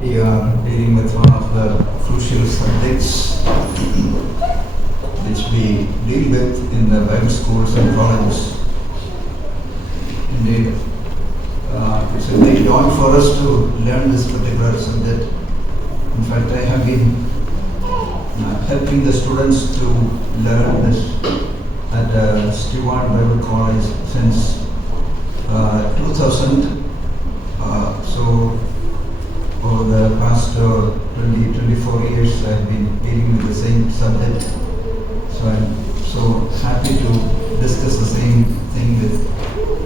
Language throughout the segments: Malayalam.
We are dealing with one of the crucial subjects which we deal with in the Bible schools and colleges. Indeed, it's a great joy for us to learn this particular subject. In fact, I have been helping the students to learn this at Stewart Bible College since 2000. So for the past 20-24 years I have been dealing with the same subject. So I'm so happy to discuss the same thing with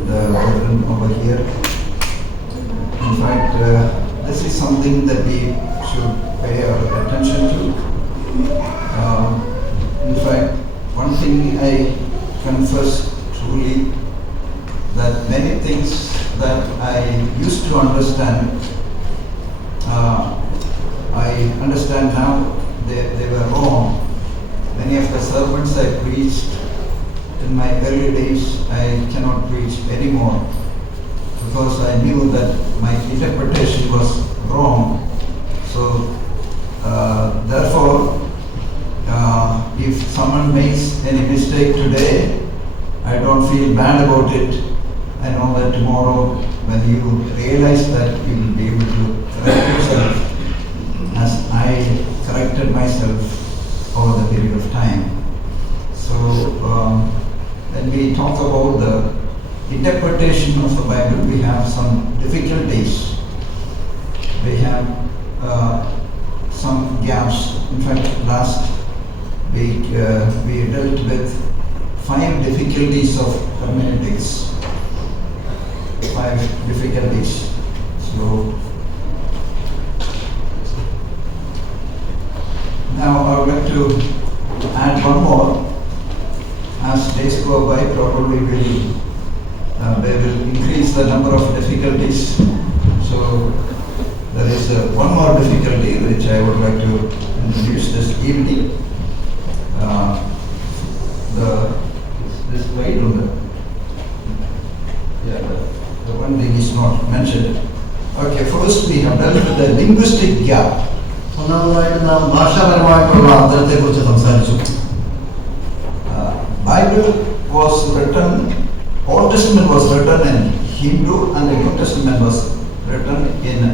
the brethren over here. In fact, this is something that we should pay our attention to. In fact, one thing I confess truly, that many things that I used to understand, I understand now they were wrong. Many of the sermons I preached in my early days, I cannot preach anymore because I knew that my interpretation was wrong. So therefore, if someone makes any mistake today, I don't feel bad about it. I know that tomorrow when you realize that, you will be able to correct yourself as I corrected myself over the period of time. So when we talk about the interpretation of the Bible, we have some difficulties. We have some gaps. In fact, last week we dealt with 5 difficulties of hermeneutics. 5 difficulties. So now I would like to add one more. As days go by, probably they will increase the number of difficulties. So there is one more difficulty which I would like to introduce this evening. This slide on the one thing is not mentioned. Okay, first we have dealt with the linguistic gap. Bible was written, Old Testament was written in Hebrew and the New Testament was written in a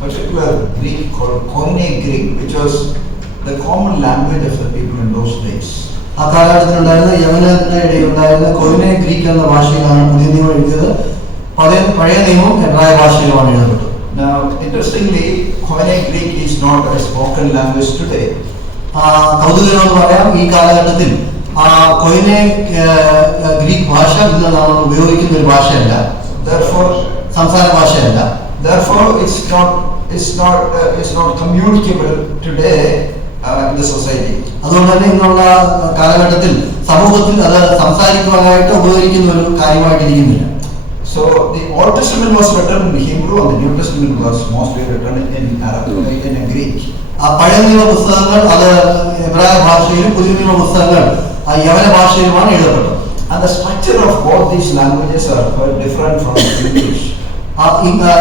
particular Greek called Koine Greek, which was the common language of the people in those days. ആ കാലഘട്ടത്തിലുണ്ടായിരുന്ന യവനയിടയിലുണ്ടായിരുന്ന കൊയിനെ ഗ്രീക്ക് എന്ന ഭാഷയിലാണ് പുതിയ നിയമം എഴുതിയത്. പഴയ നിയമം എബ്രായ ഭാഷയിലുമാണ് എഴുതപ്പെട്ടത്. Now, interestingly, Koine Greek is not a spoken language today. കൗതുകമെന്ന് പറയാം, ഈ കാലഘട്ടത്തിൽ കൊയിനെ ഗ്രീക്ക് ഭാഷ ഇന്ന് നമ്മൾ ഉപയോഗിക്കുന്ന ഒരു ഭാഷയല്ല. Therefore, സംസാര ഭാഷയല്ല. Therefore, it's not communicable today in the society. അതുകൊണ്ട് തന്നെ ഇന്നുള്ള കാലഘട്ടത്തിൽ സമൂഹത്തിൽ അത് സംസാരിക്കുവാനായിട്ട് ഉപകരിക്കുന്ന ഒരു കാര്യമായിട്ടിരിക്കുന്നില്ല. So the Old Testament was written in Hebrew and the New Testament was mostly written in Arabic, in Greek. പഴയ നിയമ പുസ്തകങ്ങൾ അത് എബ്രായ ഭാഷയിലും പുതിയ നിയമ പുസ്തകങ്ങൾ യവന ഭാഷയിലുമാണ് എഴുതപ്പെട്ടത്. And the structure of both these languages are quite different from English.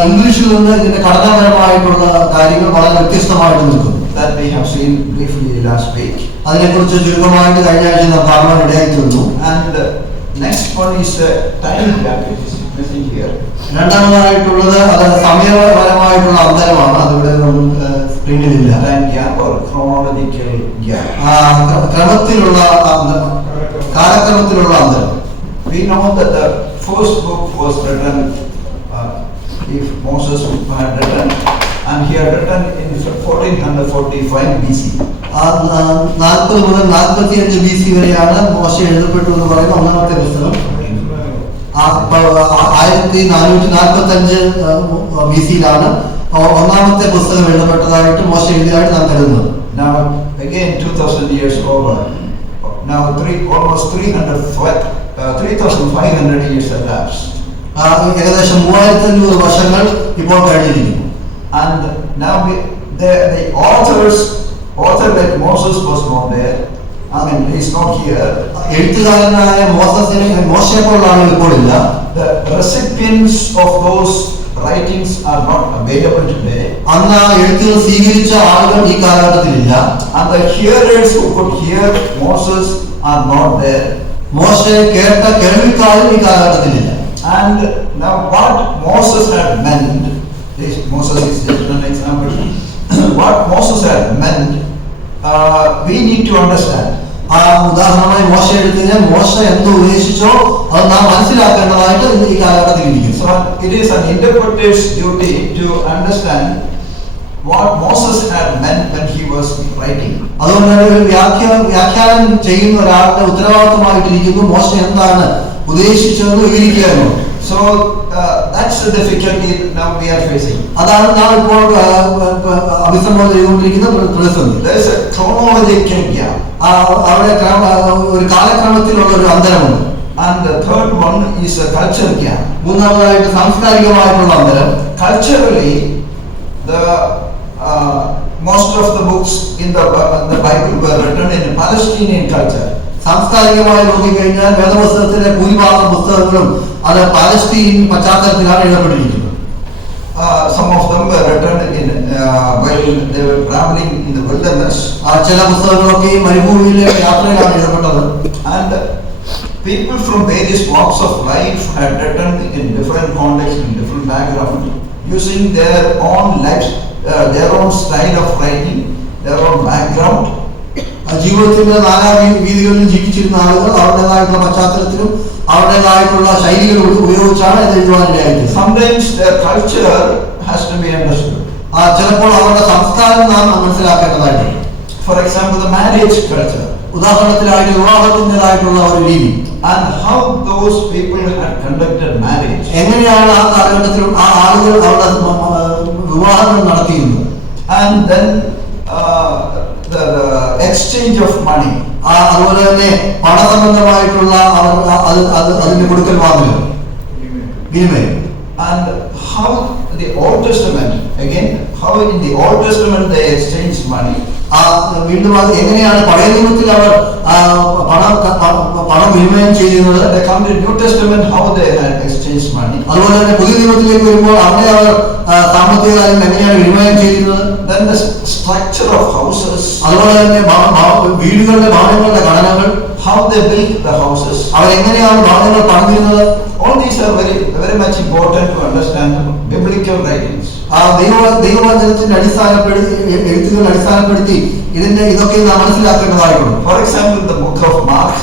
ഇംഗ്ലീഷിൽ നിന്ന് ഇതിന്റെ ഘടനാപരമായിട്ടുള്ള കാര്യങ്ങൾ വളരെ വ്യത്യസ്തമായിട്ട് നിൽക്കുന്നു. That we have seen briefly last week. അതിനെക്കുറിച്ച് ചുരുക്കമായിട്ട് കഴിഞ്ഞ ആഴ്ച നാം കാണുവാൻ ഇടയായിത്തീർന്നു. And next one is time gap, which is missing here. രണ്ടാമതായിട്ടുള്ളത് അത് സമയപരമായിട്ടുള്ള അന്തരമാണ്. അതിവിടെ സ്ക്രീനിലില്ല. Time gap or chronological gap. ക്രമത്തിലുള്ള കാലക്രമത്തിലുള്ള അന്തരം. We know that the first book was written, if Moses had written, and he had written in 1445 BC. 40 മുതൽ 45 BC വരെയാണ് മോശ എഴുതപ്പെട്ടു എന്ന് പറയുന്ന ഒന്നാമത്തെ പുസ്തകം. 1445 BC-ലാണ് ഒന്നാമത്തെ പുസ്തകം എഴുതപ്പെട്ടതായിട്ട് മോശ എഴുതിയതായിട്ട് നാം കരുതുന്നത്. Now again 2000 years over. Now almost 3,500 years elapsed. ഏകദേശം 3500 വർഷങ്ങൾ ഇപ്പോൾ കഴിഞ്ഞിരിക്കുന്നു. And now the author like Moses was not there. I mean, he's not here. എഴുത്തുകാരനായ മോശയെ പോലുള്ള ആളുകൾ ഇപ്പോൾ ഇല്ല. The recipients of those writings are not available today. അന്ന് ആ എഴുത്തുകൾ സ്വീകരിച്ച ആളുകൾ ഈ കാലഘട്ടത്തിലില്ല. And the hearers who could hear Moses are not there. മോശയെ കേട്ട കേൾവിക്കാരും ഈ കാലഘട്ടത്തിലില്ല. And now what Moses had meant, Moses is just an example. What Moses had meant, we need to understand. ആ ഉദാഹരണമായി മോശ എടുത്തു കഴിഞ്ഞാൽ മോശ എന്ത് ഉദ്ദേശിച്ചോ അത് നാം മനസ്സിലാക്കേണ്ടതായിട്ട് ഇന്ന് ഈ കാലഘട്ടത്തിൽ ഇരിക്കുന്നു. So it is an interpreter's duty to understand what Moses had meant when he was writing. അതുകൊണ്ട് തന്നെ ഒരു വ്യാഖ്യാനം ചെയ്യുന്ന ഒരാളുടെ ഉത്തരവാദിത്തമായിട്ടിരിക്കുന്നു മോശ എന്താണ് ഉദ്ദേശിച്ചതെന്ന് വിവരിക്കുക എന്നുള്ളത്. So that's the difficulty now we are facing. അതാണ് നാം ഇപ്പോൾ അഭിസംബോധന ചെയ്തുകൊണ്ടിരിക്കുന്ന പ്രതിസന്ധി. There is a chronological gap. അവിടെ ഒരു കാലക്രമത്തിലുള്ള ഒരു അന്തരമുണ്ട്. And the third one is a cultural gap. മൂന്നാമതായിട്ട് സാംസ്കാരികമായിട്ടുള്ള അന്തരം. Culturally, the most of the books in the Bible were written in Palestinian culture. സാംസ്കാരികമായി നോക്കിക്കഴിഞ്ഞാൽ വേദപുസ്തകത്തിലെ ഭൂരിഭാഗം പുസ്തകങ്ങളും അത് പാലസ്തീൻ പശ്ചാത്തലത്തിലാണ് എഴുതപ്പെട്ടിരിക്കുന്നത്. Some of them were written in while they were traveling in the wilderness. ചില പുസ്തകങ്ങളൊക്കെ ഈ മരുഭൂമിയിലെ യാത്രയിലാണ് എഴുതപ്പെട്ടത്. And people from various walks of life had written in different contexts, in different background, using their own lives, their own style of writing, their own background. ജീവിതത്തിന്റെ നാനാ വീതികളിലും ജീവിച്ചിരുന്ന ആളുകൾ അവരുടേതായിട്ടുള്ള പശ്ചാത്തലത്തിലും അവരുടേതായിട്ടുള്ള ശൈലികൾ ഉപയോഗിച്ചാണ് ഇത് എഴുതുവാനിടയായത്. Sometimes their culture has to be understood. ചിലപ്പോൾ അവരുടെ സംസ്കാരം നാം മനസ്സിലാക്കേണ്ടതായിട്ടുണ്ട്. For example, the marriage culture. ഉദാഹരണത്തിനായിട്ട് വിവാഹത്തിൻ്റെതായിട്ടുള്ള ഒരു രീതി. And how those people had conducted marriage. എങ്ങനെയാണ് ആ കാലഘട്ടത്തിലും ആ ആളുകൾ അവരുടെ വിവാഹങ്ങൾ നടത്തിയിരുന്നത്. And then the exchange of money. അതുപോലെ തന്നെ പണസംബന്ധമായിട്ടുള്ള അതിന്റെ കൊടുക്കൽ വാങ്ങൽ വിനിമയം. And how the Old Testament, again, how in the Old Testament they exchanged money. വീണ്ടും അത് എങ്ങനെയാണ് പഴയ നിയമത്തിൽ അവർ പണം വിനിമയം ചെയ്യുന്നത്. They come to New Testament, how they had exchanged money. അതുപോലെ തന്നെ പുതിയ നിയമത്തിലേക്ക് വരുമ്പോൾ അവിടെ അവർ സാമ്പത്തിക കാര്യം എങ്ങനെയാണ് വിനിമയം ചെയ്യുന്നത്. Then the structure of houses. അതുപോലെ തന്നെ വീടുകളുടെ ഭവനങ്ങളുടെ ഘടനകൾ. How they built the houses. അവരെങ്ങനെയാണ് ഭവനങ്ങൾ പണിതിരുന്നത്. All these are very much important to understand biblical writings. ദൈവവചനത്തിന്റെ എഴുത്തുകൾ അടിസ്ഥാനപ്പെടുത്തി ഇതൊക്കെ നാം മനസ്സിലാക്കേണ്ടതായിട്ടുണ്ട്. For example, the book of Mark,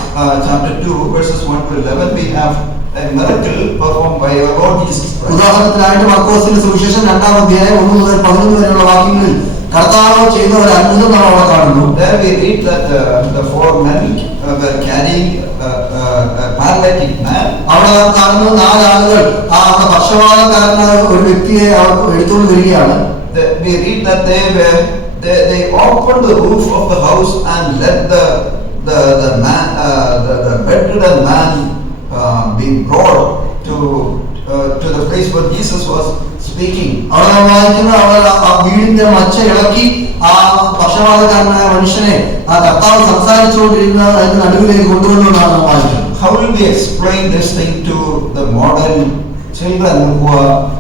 chapter 2, verses 1 to 11, we have a miracle performed by our Lord Jesus Christ. ഉദാഹരണത്തിനായിട്ട് മർക്കോസിന്റെ സുവിശേഷം 2-ാം അധ്യായം 1 മുതൽ 11 വരെയുള്ള വാക്യങ്ങളിൽ കർത്താവ് ചെയ്ത ഒരു അത്ഭുതം നാം അവിടെ കാണുന്നു. There we read that the 4 men were carrying a paralytic man. അവിടെ നാം കാണുന്നു 4 ആളുകൾ അവിടെ പക്ഷവാതക്കാരനായ ഒരു വ്യക്തിയെ അവർ എടുത്തുകൊണ്ട് വരികയാണ്. We read that they opened the roof of the house and let the man, the bedridden man, be brought to the place where Jesus was speaking. അവിടെ വായിക്കുന്ന അവർ ആ വീടിന്റെ മച്ച ഇളക്കി ആ പക്ഷവാതക്കാരനായ മനുഷ്യനെ ആ കർത്താവ് സംസാരിച്ചുകൊണ്ടിരുന്ന നടുവിലേക്ക് കൊണ്ടുവന്നുകൊണ്ടാണ് വായിക്കുന്നത്. How will we explain this thing to the modern children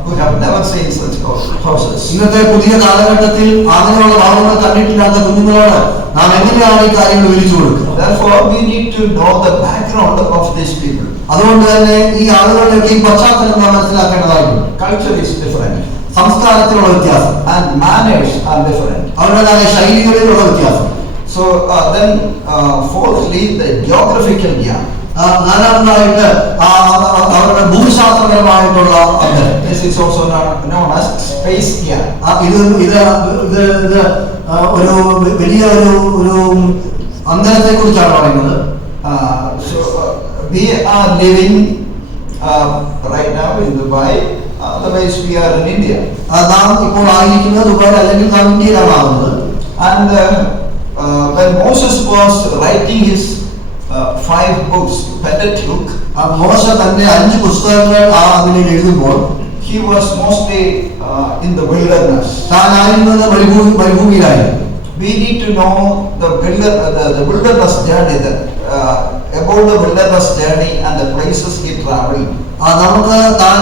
who have never seen such houses? ഇന്നത്തെ പുതിയ കാലഘട്ടത്തിൽ അങ്ങനെയുള്ള ഭവനങ്ങൾ കണ്ടിട്ടില്ലാത്ത കുഞ്ഞുങ്ങളോട് നാം എങ്ങനെയാണ് ഈ കാര്യങ്ങൾ വിവരിച്ചു കൊടുക്കുക? Therefore, we need to know the background of these people. അതുകൊണ്ട് തന്നെ ഈ ആളുകളുടെ ഈ പശ്ചാത്തലം നാം മനസ്സിലാക്കേണ്ടതായിട്ടുണ്ട്. Culture is different. സംസ്കാരത്തിലുള്ള വ്യത്യാസം And manners are different. അവരുടേതായ ശൈലികളിലുള്ള വ്യത്യാസം. So then fourthly, the geographical gap. നാലാമതായിട്ട് അവരുടെ ഭൂമിശാസ്ത്രപരമായിട്ടുള്ള അന്തരം. This is also known as space gap. ഇത് ഒരു വലിയ ഒരു അന്തരത്തെ കുറിച്ചാണ് പറയുന്നത്. So we are living right now in Dubai. Otherwise we are in India. നാം ഇപ്പോൾ ആയിരിക്കുന്നത് ദുബായ് അല്ലെങ്കിൽ നാം ഇന്ത്യയിലാണ് ആകുന്നത്. And when Moses was writing his 5 books, Pentateuch, മോശ തന്റെ 5 പുസ്തകങ്ങൾ അതിൽ എഴുതുമ്പോൾ he was mostly in the wilderness. താൻ ആയിരുന്നത് മരുഭൂമിയിലായിരുന്നു. We need to know the wilderness journey, about the wilderness journey and the places he traveled. നമുക്ക് താൻ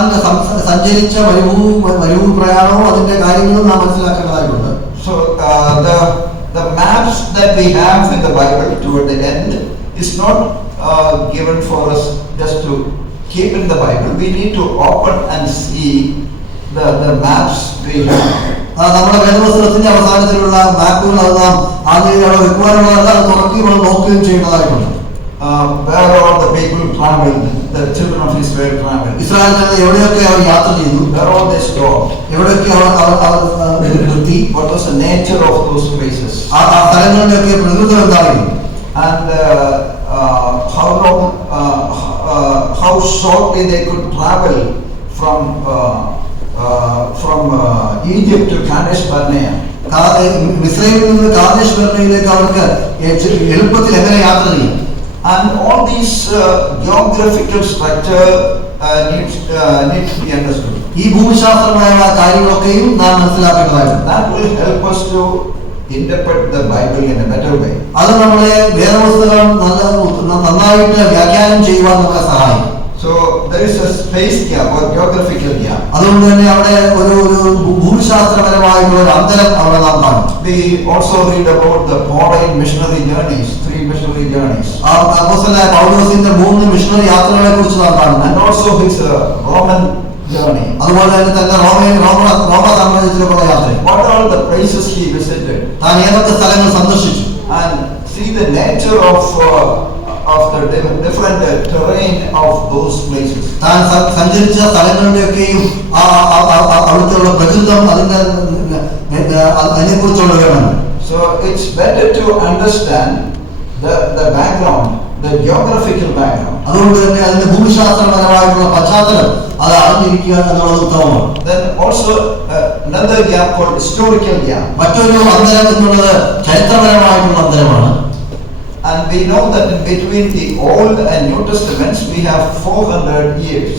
സഞ്ചരിച്ച വരൂ പ്രയാണവും അതിന്റെ കാര്യങ്ങളും നാം മനസ്സിലാക്കേണ്ടതായിട്ടുണ്ട്. So the maps that we have in the Bible toward the end is not given for us just to keep in the Bible. We need to open and see the maps we have. നമ്മുടെ വേദപുസ്തകത്തിന്റെ അവസാനത്തിലുള്ള മാപ്പുകൾ അത് നാം ആദ്യം അവിടെ വെക്കുവാനുള്ളതല്ല, അത് തുറക്കുകയും നോക്കുകയും ചെയ്യേണ്ടതായിട്ടുണ്ട്. Where all the people traveled, the children of Israel traveled. Israel ജനത എവിടെയൊക്കെ അവർ യാത്ര ചെയ്തു, where all they stopped, എവിടെയൊക്കെ അവർ നിർത്തി, what was the nature of those places, ആ സ്ഥലങ്ങളുടെയൊക്കെ പ്രകൃതം എന്തായിരുന്നു, and how long, how shortly they could travel from Egypt to Kadesh Barnea. മിസ്രൈമിൽ നിന്ന് കാദേശ് ബർണയിലേക്ക് അവർക്ക് എളുപ്പത്തിൽ എങ്ങനെ യാത്ര ചെയ്യും. And all these geographical structure needs to be understood. ഈ ഭൂമിശാസ്ത്രപരമായ കാര്യങ്ങളൊക്കെയും നാം മനസ്സിലാക്കേണ്ടതായിട്ടുണ്ട്. That will help us to interpret the Bible in a better way. അത് നമ്മളെ വേദപുസ്തകം നന്നായിട്ട് വ്യാഖ്യാനം ചെയ്യുവാൻ നമ്മളെ സഹായിക്കും. So there is a space gap or geographical gap. അതുകൊണ്ട് തന്നെ അവിടെ ഒരു ഭൂമിശാസ്ത്രപരമായിട്ടുള്ള ഒരു അന്തരം അവിടെ നാം കാണും. We also read about the Pauline missionary journeys, 3 missionary journeys. അപ്പോസ്തലനായ പൗലോസിന്റെ 3 മിഷണറി യാത്രകളെ കുറിച്ച് നാം കാണുന്നു. And also his Roman journey. അതുപോലെ തന്നെ റോമ സാമ്രാജ്യത്തിലേക്കുള്ള യാത്ര. What are the places he visited? താൻ ഏതൊക്കെ സ്ഥലങ്ങൾ സന്ദർശിച്ചു? And see the nature of the different terrain of those places. താൻ സഞ്ചരിച്ച സ്ഥലങ്ങളുടെയൊക്കെയും അവിടുത്തെ പ്രകൃതം അതിനെക്കുറിച്ചുള്ള വിവരണം. So it's better to understand the background, the geographical background. അതുകൊണ്ട് തന്നെ അതിന്റെ ഭൂമിശാസ്ത്രപരമായിട്ടുള്ള പശ്ചാത്തലം അത് അറിഞ്ഞിരിക്കുക എന്നുള്ളത് ഉത്തമമാണ്. Then also another gap called historical gap. മറ്റൊരു അന്തരം എന്നുള്ളത് ചരിത്രപരമായിട്ടുള്ള അന്തരമാണ്. And we know that in between the Old and New Testaments we have 400 years.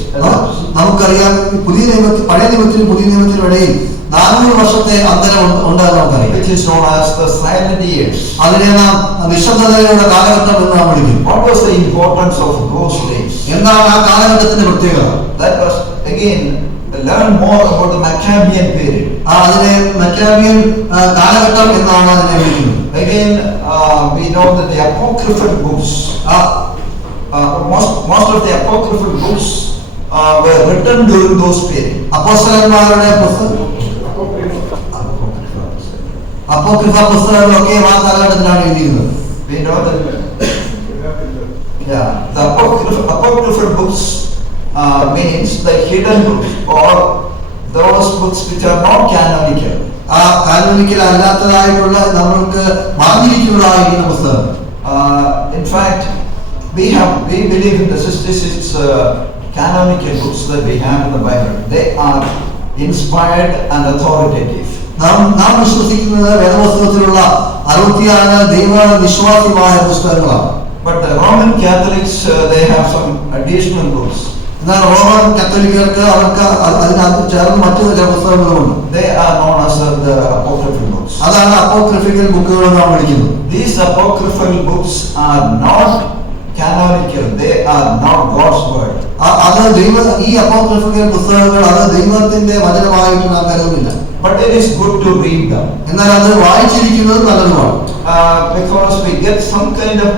നമുക്കറിയാം പുതിയ നിയമത്തിൽ പഴയ നിയമത്തിലും പുതിയ നിയമത്തിനും ഇടയിൽ 400 വർഷത്തെ അന്തരം ഉണ്ടെന്ന് നമുക്കറിയാം. Which is known as the silent years. അതിനെ നാം നിശബ്ദതയുടെ കാലഘട്ടം എന്ന് നാം വിളിക്കുന്നു. What was the importance of those days? എന്താണ് ആ കാലഘട്ടത്തിന്റെ പ്രത്യേകത? That was again learn more about the Maccabean period. അതിനെ മക്കാബിയൻ കാലഘട്ടം എന്നാണ് അതിനെ വിളിക്കുന്നത്. Again we know that the apocryphal books, most of the apocryphal books were written during those periods. അപ്പോസ്തലന്മാരുടെ അപ്പോക്രിഫ പുസ്തകങ്ങളൊക്കെ ആ കാലഘട്ടത്തിലാണ് എഴുതിയിരുന്നത്. We know that the apocryphal books means the hidden books or those books which are not canonical. ആ കാനോനിക്കൽ അല്ലാത്തതായിട്ടുള്ള നമുക്ക് മറഞ്ഞിരിക്കുന്നതായിരിക്കുന്ന പുസ്തകം. In fact we believe in the 66 canonical books that we have in the Bible. They are inspired and authoritative. നാം വിശ്വസിക്കുന്നത് വേദപുസ്തകത്തിലുള്ള 66 ദൈവവിശ്വാസിമായ പുസ്തകങ്ങളാണ്. But the Roman Catholics they have some additional books. എന്നാൽ റോമൻ കത്തോലിക്കർക്ക് അവർക്ക് അതിനകത്ത് ചേർന്ന് മറ്റു ചില പുസ്തകങ്ങളുമുണ്ട്. They are known as the apocryphal books. അതാണ് അപ്പോക്രിഫിക്കൽ ബുക്കുകൾ എന്ന് നാം വിളിക്കുന്നത്. These apocryphal books are not canonical. They are not God's word. അത് ഈ അപ്പോക്രിഫിക്കൽ പുസ്തകങ്ങൾ അത് ദൈവത്തിന്റെ വചനമായിട്ട് നാം കരുതുന്നില്ല. But it is good to read them. എന്നാൽ അത് വായിച്ചിരിക്കുന്നത് നല്ലതുമാണ്. Because we get some kind of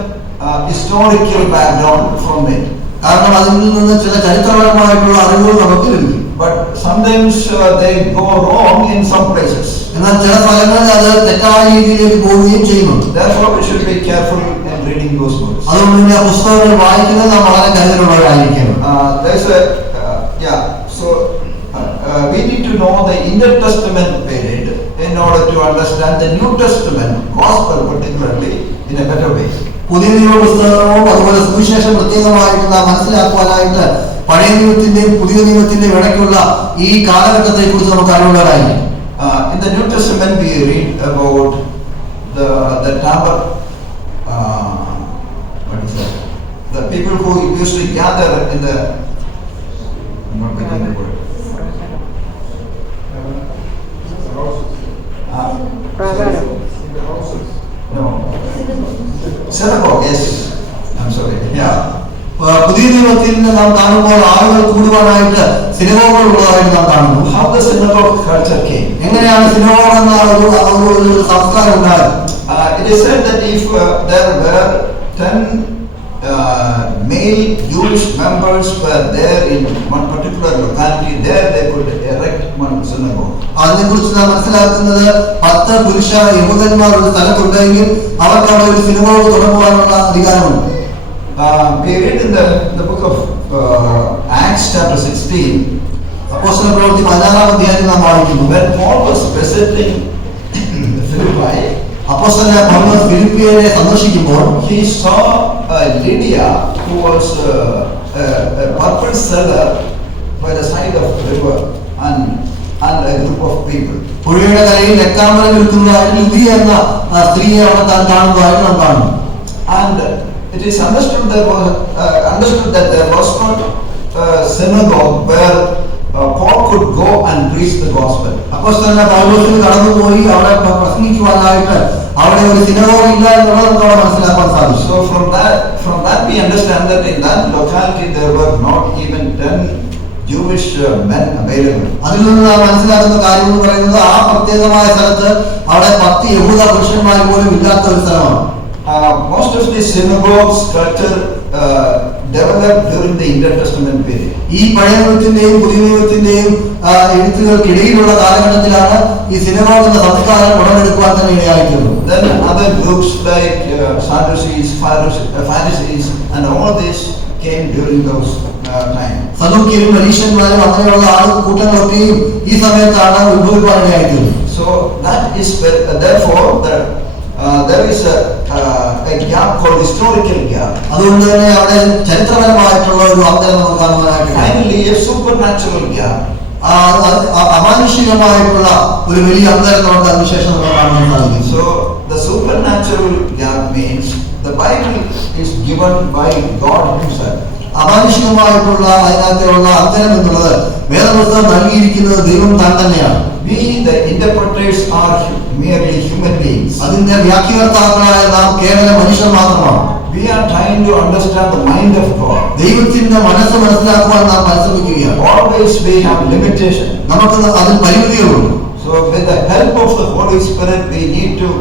historical background from it. കാരണം അതിൽ നിന്ന് ചില ചരിത്രപരമായിട്ടുള്ള അറിവുകൾ നമുക്ക് ലഭിക്കും. But sometimes they go wrong in some places. എന്നാൽ ചില സ്ഥലങ്ങളിൽ അത് തെറ്റായ രീതിയിലേക്ക് പോവുകയും ചെയ്യുന്നുണ്ട്. Therefore we should be careful in reading those books. അതുകൊണ്ട് തന്നെ പുസ്തകങ്ങൾ വായിക്കുന്നത് നാം വളരെ കരുതലുള്ളവരായിരിക്കണം. There's a so we need to know the Intertestament period in order to understand the New Testament gospel particularly in a better way. പുതിയ നിയമ പുസ്തകവും അതുപോലെ സുവിശേഷം പ്രത്യേകമായിട്ട് നാം മനസ്സിലാക്കുവാനായിട്ട് പഴയ നിയമത്തിന്റെയും പുതിയ നിയമത്തിന്റെയും ഇടയ്ക്കുള്ള ഈ കാലഘട്ടത്തെ കുറിച്ച് നമുക്ക് അറിവുള്ളവരായിരിക്കും. In the New Testament we read about the tower, what is that? The people who used to gather in the synagogue. Yes, I'm sorry. Yeah. പുതിയ നിയമത്തിൽ നാം കാണുമ്പോൾ ആളുകൾ കൂടുവാനായിട്ട് സിനഗോഗുകൾ ഉള്ളതായിട്ട് നാം കാണുന്നു. How the synagogue culture came? എങ്ങനെയാണ് സിനഗോഗ് എന്ന ഒരു സംസ്കാരം ഉണ്ടായത്? It is said that if there were 10 male Jewish members were there in one particular locality, there they could erect one synagogue. അതിനെക്കുറിച്ച് നാം മനസ്സിലാക്കുന്നത് 10 പുരുഷ യഹൂദന്മാർ ഒരു സ്ഥലത്തുണ്ടെങ്കിൽ അവർക്ക് അവിടെ ഒരു സിനഗോഗ് തുടങ്ങുവാനുള്ള അധികാരമുണ്ട്. We read in the book of Acts chapter 16. അപ്പോസ്തല പ്രവൃത്തി 16-ാം അധ്യായത്തിൽ നാം വായിക്കുന്നു. When Paul was visiting Philippi, അപ്പോസ്തലനായ പൗലോസ് ഫിലിപ്പിയെ സന്ദർശിക്കുമ്പോൾ he saw Lydia, who was a purple seller by the side of the river, and a group of people. പുഴയുടെ കരയിൽ രക്താംബരം വിൽക്കുന്നതായിട്ട് ലുദിയ എന്ന സ്ത്രീയെ അവിടെ താൻ കാണുന്നതായിട്ട് നാം കാണുന്നു. And it is understood that there was not a synagogue where Paul could go and preach the gospel. അപ്പോസ്തലനായ പൗലോസിന് കടന്നുപോയി അവിടെ പ്രസംഗിക്കുവാനായിട്ട് അവിടെ ഒരു സിനഗോഗ് ഇല്ല എന്നുള്ളത് നമുക്ക് അവിടെ മനസ്സിലാക്കാൻ സാധിച്ചു. So from that we understand that in that locality there were not even 10 Jewish men available. അതിൽ നിന്ന് നാം മനസ്സിലാക്കുന്ന കാര്യം എന്ന് പറയുന്നത് ആ പ്രത്യേകമായ സ്ഥലത്ത് അവിടെ 10 യഹൂദ പുരുഷന്മാർ പോലും ഇല്ലാത്ത ഒരു സ്ഥലമാണ്. Most of the synagogues culture developed during the Intertestament period. ഈ പഴയ നിയമത്തിന്റെയും പുതിയ നിയമത്തിന്റെയും എഴുത്തുകൾക്കിടയിലുള്ള കാലഘട്ടത്തിലാണ് ഈ സിനഗോഗ് എന്ന സംസ്കാരം ഉടലെടുക്കുവാൻ തന്നെ ഇടയായിത്തീർന്നത്. Then other groups like Sadducees, Pharisees, and all this came during those times. സദൂക്യരും പരീശന്മാരും അങ്ങനെയുള്ള കൂട്ടങ്ങളൊക്കെയും ഈ സമയത്താണ് ഉത്ഭവിക്കുവാൻ ഇടയായിത്തീർന്നത്. So that is therefore there is a gap called historical gap. അതുകൊണ്ട് തന്നെ അവിടെ ചരിത്രപരമായിട്ടുള്ള ഒരു അന്തരം നമുക്ക് കാണുവാനായിട്ട് Finally, a supernatural gap. അമാനുഷികമായിട്ടുള്ള ഒരു വലിയ അന്തരം നമുക്ക് അതിനുശേഷം നമുക്ക് കാണാൻ സാധിക്കും. So the supernatural gap means the Bible is given by God Himself. അമാനുഷികമായിട്ടുള്ള അതിനകത്തുള്ള അന്തരം എന്നുള്ളത് വേദപുസ്തകം നൽകിയിരിക്കുന്നത് ദൈവം താൻ തന്നെയാണ്. We the interpreters are merely human beings. അതിന്റെ വ്യാഖ്യാതാക്കളായ നാം കേവലം മനുഷ്യർ മാത്രമാണ്. We are trying to understand the mind of God. ദൈവത്തിന്റെ മനസ്സ് മനസ്സിലാക്കുവാൻ നാം പരിശ്രമിക്കുകയാണ്. Always we have limitation. നമുക്ക് അതിൽ പരിമിതികളുണ്ട്. So with the help of the Holy Spirit we need to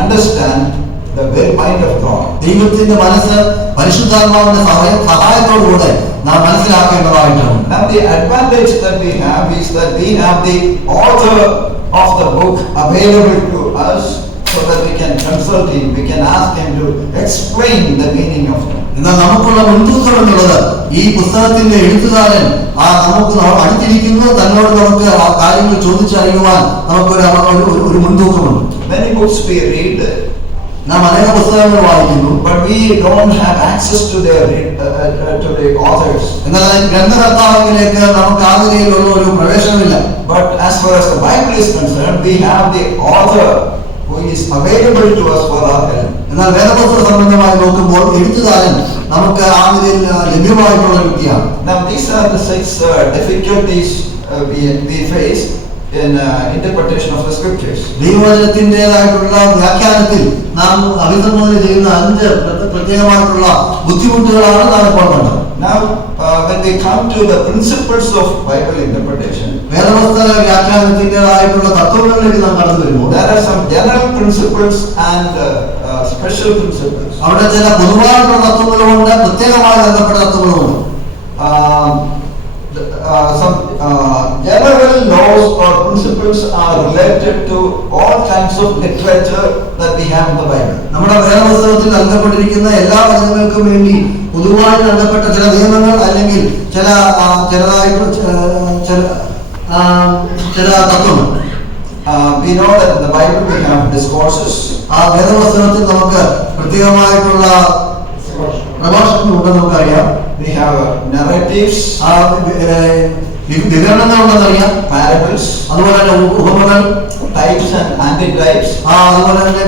understand the very mind of God. ദൈവത്തിന്റെ മനസ്സ് പരിശുദ്ധാത്മാവിന്റെ സഹായത്തോടുകൂടെ നാം മനസ്സിലാക്കേണ്ടതായിട്ടുണ്ട്. Now the advantage that we have is that we have the author of the book available to us, so that we can consult him, we can ask him to explain the meaning of it. എന്നാൽ നമുക്കുള്ള മുൻതൂക്കം എന്നുള്ളത് ഈ പുസ്തകത്തിന്റെ എഴുത്തുകാരൻ നമുക്ക് അടുത്തിരിക്കുന്നു, തന്നോട് നമുക്ക് ആ കാര്യങ്ങൾ ചോദിച്ചറിയുവാൻ നമുക്കൊരു മുൻതൂക്കമുണ്ട്. Many books we read, നാം അനേക പുസ്തകങ്ങൾ വായിക്കുന്നു, but we don't have access to the authors. എന്നാൽ ഗ്രന്ഥകർത്താവിലേക്ക് നമുക്ക് ആ നിലയിലുള്ള ഒരു പ്രവേശനമില്ല. But as far as the Bible is concerned, we have the author who is available to us for our help. എന്നാൽ വേദപുസ്തക സംബന്ധമായി നോക്കുമ്പോൾ എഴുത്തുകാരൻ നമുക്ക് ആ നിലയിൽ ലഭ്യമായിട്ടുള്ള വ്യക്തിയാണ്. Now these are the 6 difficulties we face in interpretation of the scriptures. ദൈവവചനത്തിന്റേതായിട്ടുള്ള വ്യാഖ്യാനത്തിൽ നാം അഭിസംബോധന ചെയ്യുന്ന 5 പ്രത്യേകമായിട്ടുള്ള ബുദ്ധിമുട്ടുകളാണ് നാം ഇപ്പോൾ കണ്ടത്. Now when we come to the principles of Bible interpretation, വേദപുസ്തക വ്യാഖ്യാനത്തിന്റേതായിട്ടുള്ള തത്വങ്ങളിലേക്ക് നാം കടന്നു വരുമ്പോൾ there are some general principles and special principles. അവിടെ ചില പൊതുവായിട്ടുള്ള തത്വങ്ങളുമുണ്ട്, പ്രത്യേകമായി ബന്ധപ്പെട്ട തത്വങ്ങളുമുണ്ട്. Some general laws or principles are related to all kinds of literature that we have in the Bible. നമ്മുടെ വേദപുസ്തകത്തിൽ നൽകപ്പെട്ടിരിക്കുന്ന എല്ലാ വചനങ്ങൾക്കും വേണ്ടി പൊതുവായി നൽകപ്പെട്ട ചില നിയമങ്ങൾ അല്ലെങ്കിൽ ചില തത്വങ്ങൾ. We know that in the Bible we have discourses. വേദപുസ്തകത്തിൽ നമുക്ക് പ്രത്യേകമായിട്ടുള്ള പ്രഭാഷണങ്ങളുണ്ടെന്ന് നമുക്കറിയാം. We have narratives, വിവരണങ്ങളുണ്ടെന്നറിയാം. parables, അതുപോലെ തന്നെ ഉപമകൾ, types and antitypes. അതുപോലെ തന്നെ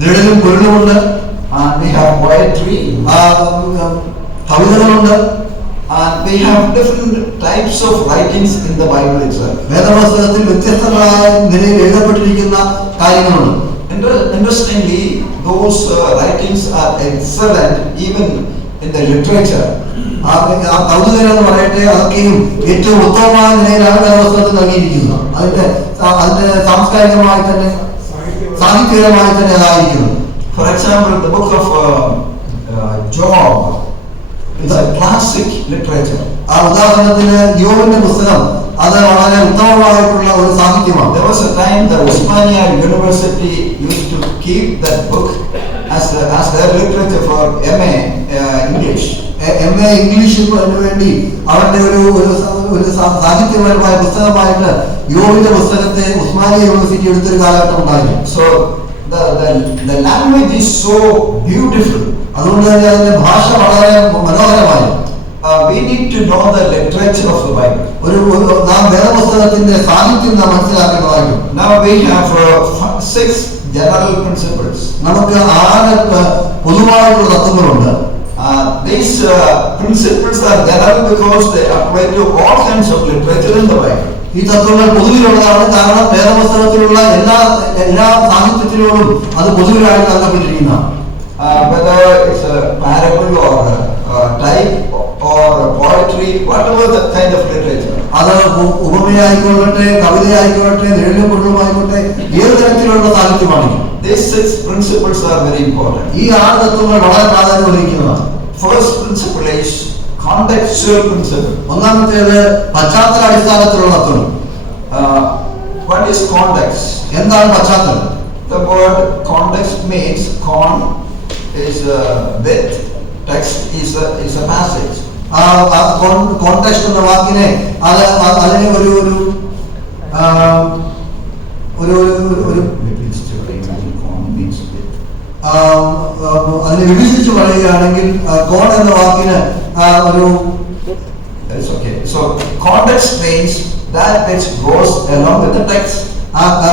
ദൃഢലും പൊരുളുമുണ്ട്. We have poetry, കവിതകളുണ്ട്. and we have different types of writings in the Bible itself. വേദപുസ്തകത്തിൽ വ്യത്യസ്തങ്ങളായ നിലയിൽ എഴുതപ്പെട്ടിരിക്കുന്ന കാര്യങ്ങളുണ്ട്. Interestingly, those writings are excellent even in the literature. ആ കൗതുകം എന്ന് പറയട്ടെ, അതൊക്കെയും ഏറ്റവും ഉത്തമമായ നിലയിലാണ് വേദപുസ്തകത്തിൽ നൽകിയിരിക്കുന്നത്. അതിന്റെ സാംസ്കാരികമായി തന്നെ സാഹിത്യപരമായി തന്നെ അതായിരിക്കുന്നത്. For example, the book of Job is a classic literature. ആ ഉദാഹരണത്തിന് യോബിന്റെ പുസ്തകം അത് വളരെ ഉത്തമമായിട്ടുള്ള ഒരു സാഹിത്യമാണ്. There was a time the Osmania University used to keep that book as their literature for MA English. MA ഇംഗ്ലീഷിന് വേണ്ടി അവരുടെ ഒരു സാഹിത്യപരമായ പുസ്തകമായിട്ട് യോബിന്റെ പുസ്തകത്തെ ഉസ്മാനിയ യൂണിവേഴ്സിറ്റി എടുത്തൊരു കാലഘട്ടം ഉണ്ടായിരുന്നു. So the language is so beautiful. അതുകൊണ്ട് തന്നെ അതിന്റെ ഭാഷ വളരെ മനോഹരമായി. We need to know the literature of the Bible. നാം വേദപുസ്തകത്തിന്റെ സാഹിത്യം നാം മനസ്സിലാക്കേണ്ടതായിട്ടുണ്ട്. Now we have 6 general principles. നമുക്ക് 6 പൊതുവായിട്ടുള്ള തത്വങ്ങളുണ്ട്. These principles are general because they apply to all kinds of literature in the Bible. ഈ തത്വങ്ങൾ പൊതുവിലുള്ളതാണ്, കാരണം വേദപുസ്തകത്തിലുള്ള എല്ലാ സാഹിത്യത്തിനോടും അത് പൊതുവിലായിട്ട് നൽകപ്പെട്ടിരിക്കുന്നതാണ്. Whether it's a parable or a type or a poetry, whatever the kind of literature. അത് ഉപമയായിക്കൊള്ളട്ടെ, കവിതയായിക്കൊള്ളട്ടെ, നിഴലും പൊരുളുമായിക്കൊള്ളട്ടെ, ഏത് തരത്തിലുള്ള സാഹിത്യമാണ്. These 6 principles are very important. ഈ 6 തത്വങ്ങൾ വളരെ പ്രാധാന്യം അർഹിക്കുന്നതാണ്. First principle is contextual principle. ഒന്നാമത്തേത് പശ്ചാത്തല അടിസ്ഥാനത്തിലുള്ള തത്വം. What is context? എന്താണ് പശ്ചാത്തലം? The word context means con is with, text is a passage. Context എന്ന വാക്കിനെ അതിനെ അതിനെ വിഭജിച്ച് പറയുകയാണെങ്കിൽ കോൺ എന്ന വാക്കിന് So context means that which goes along with the text.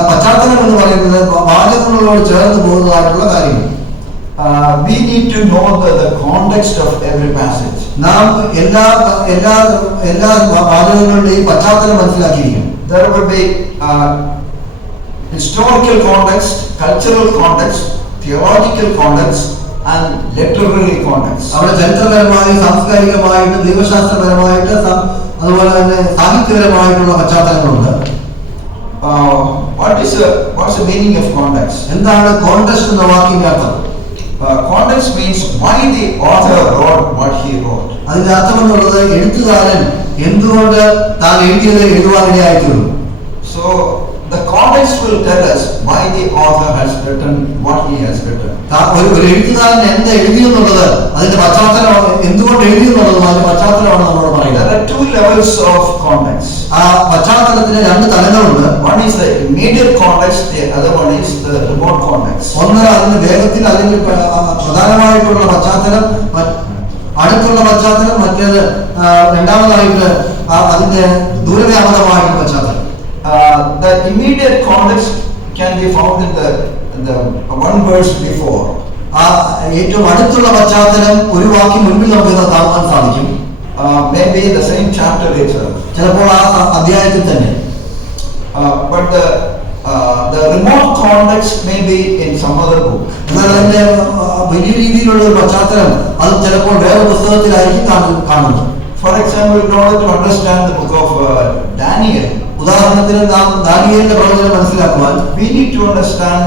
പശ്ചാത്തലം എന്ന് പറയുന്നത് വാചകങ്ങളോട് ചേർന്ന് പോകുന്നതായിട്ടുള്ള കാര്യങ്ങൾ. We need to know the context of every passage. നാം എല്ലാ വാചകങ്ങളുടെയും പശ്ചാത്തലം മനസ്സിലാക്കിയിരിക്കും. There will be historical context, cultural context, theological context and literary context. അവിടെ ചരിത്രപരമായി, സാംസ്കാരികമായിട്ട്, ദൈവശാസ്ത്രപരമായിട്ട്, അതുപോലെ തന്നെ സാഹിത്യപരമായിട്ടുള്ള പശ്ചാത്തലങ്ങളുണ്ട്. What's the meaning of context? എന്താണ് കോണ്ടെക്സ്റ്റ് എന്ന വാക്കിന്റെ അർത്ഥം? Context means why the author wrote what he wrote. അതിന്റെ അർത്ഥം എന്നുള്ളത് എഴുത്തുകാരൻ എന്തുകൊണ്ട് താൻ എഴുതിയത് എഴുതുവാനിടയായിട്ടുള്ളൂ. So the context will tell us why the author has written what he has written. ഒരു എഴുത്തുകാരൻ എന്താ എഴുതിയെന്നുള്ളത്, അതിന്റെ പശ്ചാത്തലം എന്തുകൊണ്ട് എഴുതിയെന്നുള്ളത് അതിന്റെ പശ്ചാത്തലമാണ് നമ്മളോട് പറയുന്നത്. There are 2 levels of context. ആ പശ്ചാത്തലത്തിന് 2 തലങ്ങളുണ്ട്. One is the immediate context, the other one is the remote context. ഒന്ന് അതിന്റെ വേഗത്തിൽ അല്ലെങ്കിൽ പ്രധാനമായിട്ടുള്ള പശ്ചാത്തലം, അടുത്തുള്ള പശ്ചാത്തലം. മറ്റേത് രണ്ടാമതായിട്ട് അതിന്റെ ദൂരവ്യാപകമായിട്ടുള്ള പശ്ചാത്തലം. The immediate context can be found in the one verse before. ഏറ്റവും അടുത്തുള്ള പശ്ചാത്തലം ഒരു വാക്യം മുൻപിൽ നമുക്ക് കാണാൻ സാധിക്കും. Maybe in the same chapter itself. ചിലപ്പോൾ ആ അധ്യായത്തിൽ തന്നെ. But the remote context may be in some other book. എന്നാൽ അതിന്റെ വലിയ രീതിയിലുള്ള ഒരു പശ്ചാത്തലം അത് ചിലപ്പോൾ വേറെ പുസ്തകത്തിലായിരിക്കും കാണുന്നത്. For example, in order to understand the book of Daniel, ഉദാഹരണത്തിന് നാം ദാനിയേലിന്റെ പ്രവചനം മനസ്സിലാക്കുവാൻ we need to understand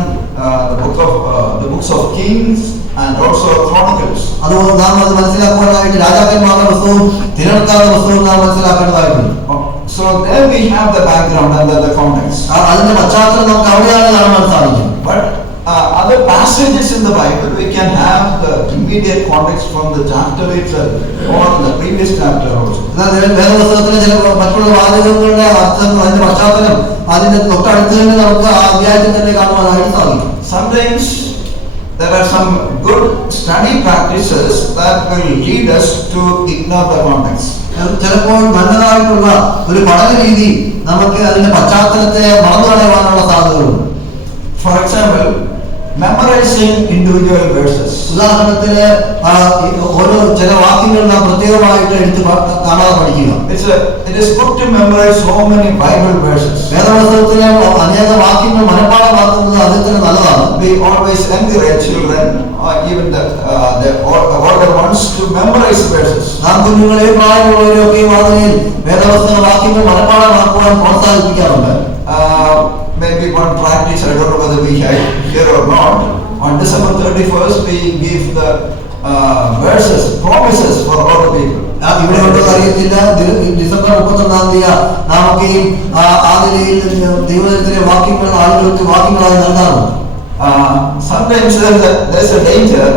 the books of Kings and also Chronicles. അതുകൊണ്ട് നാം അത് മനസ്സിലാക്കുവാനായിട്ട് രാജാക്കന്മാരുടെ പുസ്തകവും തിരഞ്ഞെടുക്കാത്ത പുസ്തകവും നാം മനസ്സിലാക്കേണ്ടതായിട്ടുണ്ട്. So there we have the background and the context. അതിന്റെ പശ്ചാത്തലം നമുക്ക് അവിടെയാണ് കാണാൻ സാധിക്കും. But other passages in the Bible we can have the immediate context from the chapter itself or the previous chapter also. വേദപുസ്തകത്തിലെ ചില മറ്റുള്ള വാചകങ്ങളുടെ അർത്ഥം, അതിന്റെ പശ്ചാത്തലം അതിന്റെ തൊട്ടടുത്ത് തന്നെ നമുക്ക് ആ അധ്യായത്തിൽ തന്നെ കാണുവാനായിട്ട് സാധിക്കും. Sometimes there are some good study practices that will lead us to ignore the context. ചിലപ്പോൾ നല്ലതായിട്ടുള്ള ഒരു പഠന രീതി നമുക്ക് അതിന്റെ പശ്ചാത്തലത്തെ മറന്നു കളയാനുള്ള സാധ്യതകളുണ്ട്. For example, memorizing individual verses. ഉദാഹരണത്തിന് ഓരോ ചില വാക്യങ്ങൾ നാം പ്രത്യേകമായിട്ട് എടുത്ത് കാണാതെ പഠിക്കുക. It is good to memorize so many Bible verses. വേദപുസ്തകത്തിലെ അനേക വാക്യങ്ങൾ മനഃപ്പാഠമാക്കുന്നത് അതിൽ തന്നെ നല്ലതാണ്. We always encourage children even the older ones to memorize verses. നാം കുഞ്ഞുങ്ങളെ പ്രായമുള്ളവരെയൊക്കെയും അതിൽ വേദവസ്തുത വാക്യങ്ങൾ മനഃപ്പാഠമാക്കുവാൻ പ്രോത്സാഹിപ്പിക്കാറുണ്ട്. Maybe one practice, I don't know whether we have here or not. On December 31st, we give the verses, promises for all the people. ഇവിടെ ഉണ്ടെന്ന് അറിയത്തില്ല. ഡിസംബർ 31 നാം ഒക്കെയും ആ നിലയിൽ ദൈവത്തിലെ വാക്യങ്ങൾ ആളുകൾക്ക് വാക്യങ്ങളായി നൽകാറുണ്ട്. Sometimes there's a danger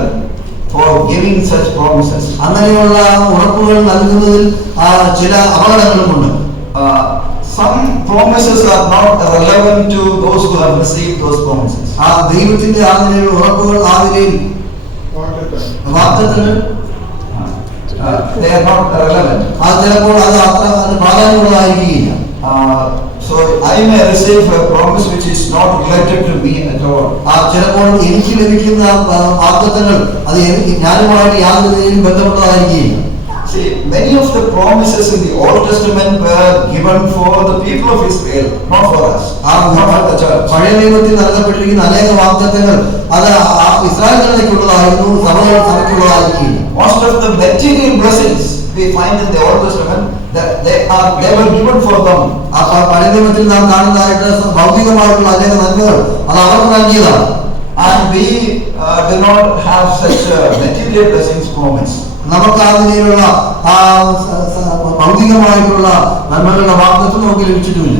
for giving such promises. അങ്ങനെയുള്ള ഉറപ്പുകൾ നൽകുന്നതിൽ ചില അപകടങ്ങളുമുണ്ട്. Some promises are not relevant to those who have received those promises. ആ ദൈവത്തിന്റെ ആ നിലയിലുള്ള ഉറപ്പുകൾ, ആ നിലയിൽ വാഗ്ദത്തങ്ങൾ they are not relevant. അത് ചിലപ്പോൾ അത് അത്ര പ്രാധാന്യമുള്ളതായിരിക്കില്ല. So I may receive a promise which is not related to me at all. ചിലപ്പോൾ എനിക്ക് ലഭിക്കുന്ന വാഗ്ദത്തങ്ങൾ അത് ഞാനുമായിട്ട് യാതൊരു നിലയിലും ബന്ധപ്പെട്ടതായിരിക്കില്ല. See, many of the promises in the Old Testament were given for the people of Israel, not for us, not for the church. പഴയ നിയമത്തിൽ നൽകപ്പെട്ടിരിക്കുന്ന അനേക വാഗ്ദത്തങ്ങൾ അത് Israel ജനതയ്ക്കുള്ളതായിരുന്നു, സഭയ്ക്കുള്ളതായിരിക്കില്ല. Most of the material blessings we find in the Old Testament that they were given for them. പഴയ നിയമത്തിൽ നാം കാണുന്നതായിട്ട് ഭൗതികമായിട്ടുള്ള അനേക നന്മകൾ അത് അവർക്ക് നൽകിയതാണ്. And we do not have such material blessings promised. നമുക്ക് ആ നിലയിലുള്ള ഭൗതികമായിട്ടുള്ള നന്മകളുടെ വാഗ്ദത്തം നമുക്ക് ലഭിച്ചിട്ടുമില്ല.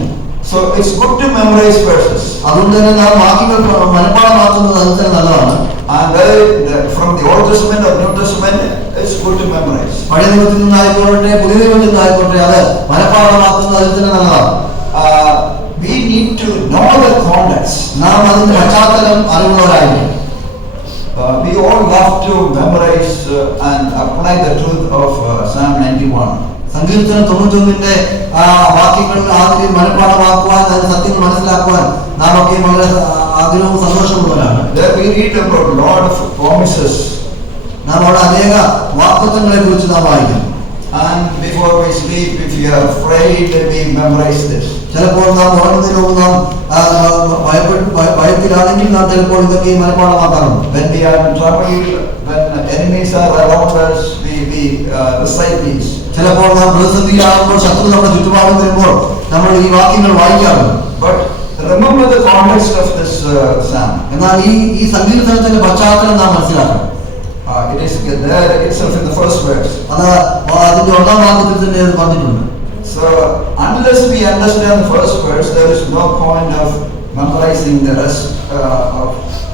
So it's good to memorize verses. അതുകൊണ്ട് തന്നെ നാം വാക്യങ്ങൾ മനഃപ്പാഠമാക്കുന്നത് അത് തന്നെ നല്ലതാണ്. And from the Old Testament or New Testament, it's good to memorize. പഴയ നിയമത്തിൽ നിന്നായിക്കോട്ടെ പുതിയ നിയമത്തിൽ നിന്നായിക്കോട്ടെ അത് മനഃപ്പാഠമാക്കുന്നത് അതിൽ തന്നെ നല്ലതാണ്. We need to know the context. നാം അതിന്റെ പശ്ചാത്തലം അറിവുള്ളവരായിരിക്കും. We all love to memorize and apply the truth of Psalm 91. സങ്കീർത്തനം 91 വാക്യങ്ങൾ ആദ്യം മനഃപ്പാഠമാക്കുവാൻ, അതിന്റെ സത്യങ്ങൾ മനസ്സിലാക്കുവാൻ നാം ഒക്കെ വളരെ ആഗ്രഹവും സന്തോഷമുള്ളവരാണ്. There we read about a lot of promises. നാം അവിടെ അനേക വാഗ്ദത്തങ്ങളെ കുറിച്ച് നാം വായിക്കുന്നു. And before we sleep, if you are afraid, we memorize this. ചിലപ്പോൾ നാം ഉറങ്ങുന്നതിന് മുമ്പ് നാം ഭയത്തിലാണെങ്കിൽ നാം ചിലപ്പോൾ ഇതൊക്കെ മനഃപ്പാഠമാക്കാറുണ്ട്. When we are in trouble, when enemies are around us, we recite these. ചിലപ്പോൾ നാം പ്രതിസന്ധിയിലാകുമ്പോൾ, ശത്രു നമ്മുടെ ചുറ്റുപാടും വരുമ്പോൾ നമ്മൾ ഈ വാക്യങ്ങൾ വായിക്കാറുണ്ട്. But remember the context of this psalm. എന്നാൽ ഈ സങ്കീർത്തനത്തിന്റെ പശ്ചാത്തലം നാം മനസ്സിലാക്കണം. It is there itself in the first verse. അത് അതിന്റെ ഒന്നാം വാക്യത്തിൽ തന്നെ അത് പറഞ്ഞിട്ടുണ്ട്. So unless we understand the first verse, there is no point of memorizing the rest of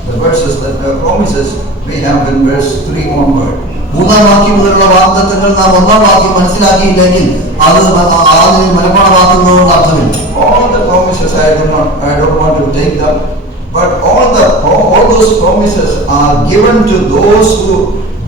the verses that the promises we have in verse 3 onward. മൂന്നാം വാക്യം മുതലുള്ള വാഗ്ദത്തങ്ങൾ നാം ഒന്നാം വാക്യം മനസ്സിലാക്കിയില്ലെങ്കിൽ അത് ആദ്യം മനഃപ്പാഠമാക്കുന്നതുകൊണ്ട് അർത്ഥമില്ല. All the promises I don't want to take them, but all those promises are given to those who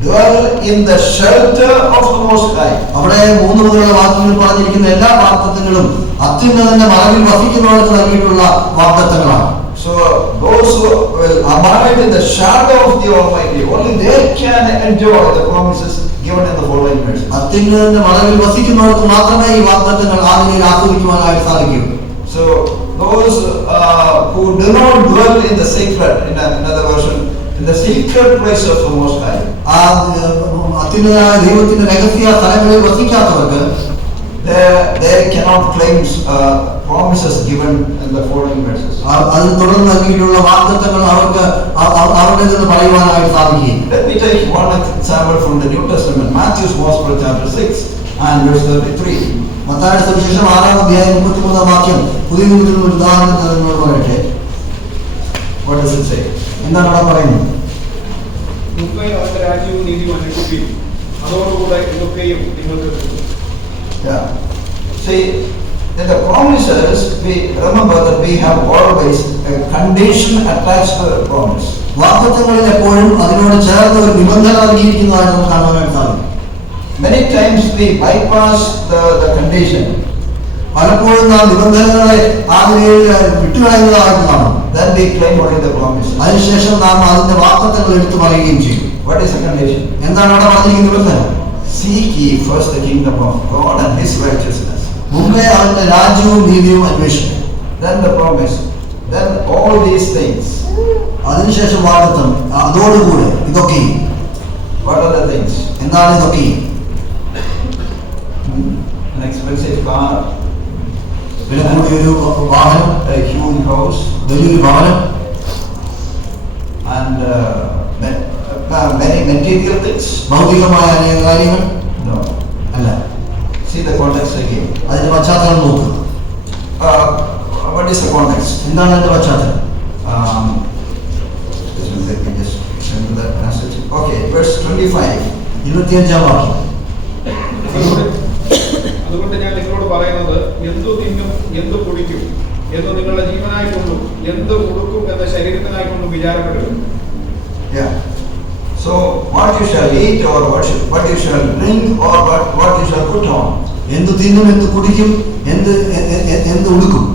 dwell in the shelter of the Most High. അവിടെ 3 മുതലുള്ള വാക്യങ്ങളിൽ പറഞ്ഞിരിക്കുന്ന എല്ലാ വാഗ്ദത്തങ്ങളും അത്യുന്നതന്റെ മറവിൽ വസിക്കുന്നവർക്ക് നൽകിയിട്ടുള്ള വാഗ്ദത്തങ്ങളാണ്. So those who will abide in the shadow of the Almighty, only they can enjoy the promises given in the following verses. അത്യുന്നതന്റെ മറവിൽ വസിക്കുന്നവർക്ക് മാത്രമേ ഈ വാഗ്ദത്തങ്ങൾ ആ നിലയിൽ ആസ്വദിക്കുവാനായിട്ട് സാധിക്കൂ. So those who do not dwell in the secret, in another version, in the secret place of the Most High, അത്യുന്നതനായ ദൈവത്തിന്റെ രഹസ്യ സ്ഥലങ്ങളിൽ വസിക്കാത്തവർക്ക് they cannot claim promises given in the following verses. അതിൽ തുടർന്ന് നൽകിയിട്ടുള്ള വാഗ്ദത്തങ്ങൾ അവർക്ക് അവരുടെ നിന്ന് പറയുവാനായിട്ട് സാധിക്കുകയില്ല. Let me take one example from the New Testament, Matthew's Gospel chapter 6 and verse 33. മത്തായിയുടെ സുവിശേഷം 6-ാം അധ്യായം 33-ാം വാക്യം പുതിയ നിയമത്തിൽ ഒരു ഉദാഹരണം പറയട്ടെ. What does it say? എന്താണ് അവിടെ പറയുന്നത്? രാജ്യവും നീതിയും അന്വേഷിക്കുകയും അതോടുകൂടെ ഇതൊക്കെയും നിങ്ങൾക്ക്. Yeah. See, in the promises, we remember that we have always a condition attached to the promise. വാഗ്ദത്തങ്ങളിൽ എപ്പോഴും അതിനോട് ചേർന്ന് ഒരു നിബന്ധന നൽകിയിരിക്കുന്നതായിട്ട് നമുക്ക് കാണാനായിട്ട് സാധിക്കും. Many times we bypass the condition. പലപ്പോഴും നാം നിബന്ധനകളെ ആ നിലയിൽ വിട്ടുകളയുന്നതായിട്ട് കാണും. Then we claim only the promise. അതിനുശേഷം നാം അതിന്റെ വാഗ്ദത്തങ്ങൾ എടുത്തു പറയുകയും ചെയ്യും. What is the condition? എന്താണ് അവിടെ പറഞ്ഞിരിക്കുന്ന നിബന്ധന? Seek ye first the kingdom of God and His righteousness. മുമ്പേ അവന്റെ രാജ്യവും നീതിയും അന്വേഷിക്കും. Then the promise, Then all these things. അതിനുശേഷം വാഗ്ദത്തം അതോടുകൂടെ ഇതൊക്കെയും. What are the things? എന്താണ് ഇതൊക്കെയും? An expensive car, വില കൂടിയ ഒരു വാഹനം, a huge house, വലിയൊരു ഭവനം, and many material things. ഭൗതികമായ അനേക കാര്യങ്ങൾ. No. അല്ല. See the context again. അതിന്റെ പശ്ചാത്തലം നോക്കുക. What is the context? എന്താണ് അതിന്റെ പശ്ചാത്തലം? Let me just turn to that passage. Okay, verse 25. 25-ാം വാക്യം. അതുകൊണ്ട് ഞാൻ നിങ്ങളോട് പറയുന്നത്, എന്തു തിന്നും എന്തു കുടിക്കും എന്ന് നിങ്ങളുടെ ജീവനായിക്കൊണ്ടും എന്ത് ഉടുക്കും എന്ന ശരീരത്തിനായിക്കൊണ്ടും വിചാരപ്പെടരുത്. Yeah. So what you shall eat or what you shall drink or what you shall put on. എന്ത് തിന്നും, എന്ത് കുടിക്കും, എന്ത് ഉടുക്കും.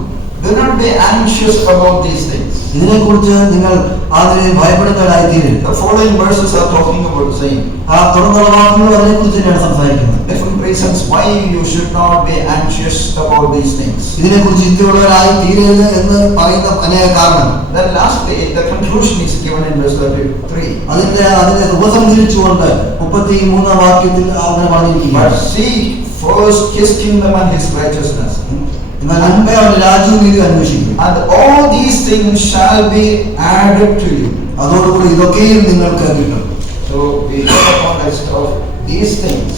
Do not be anxious about these things. ഇതിനെക്കുറിച്ച് നിങ്ങൾ അതിനെ ഭയപ്പെടുന്നവരായിത്തീരരുത്. The following verses are talking about the same. ആ തുടർന്നുള്ള വാക്യങ്ങൾ അതിനെക്കുറിച്ച് തന്നെയാണ് സംസാരിക്കുന്നത്. Different reasons why you should not be anxious about these things. ഇതിനെക്കുറിച്ച് ചിന്തയുള്ളവരായി തീരരുത് എന്ന് പറയുന്ന അനേക കാരണം. Then lastly, the conclusion is given in verse 33. അതിനെ ഉപസംഹരിച്ചുകൊണ്ട് 33-ാം വാക്യത്തിൽ അങ്ങനെ പറഞ്ഞിരിക്കുന്നു. But seek first his kingdom and his righteousness. എന്നാൽ മുമ്പേ അവന്റെ രാജ്യവും നീതി അന്വേഷിക്കും. And all these things shall be added to you. അതോടുകൂടി ഇതൊക്കെയും നിങ്ങൾക്ക് കിട്ടും. So we get the context of these things.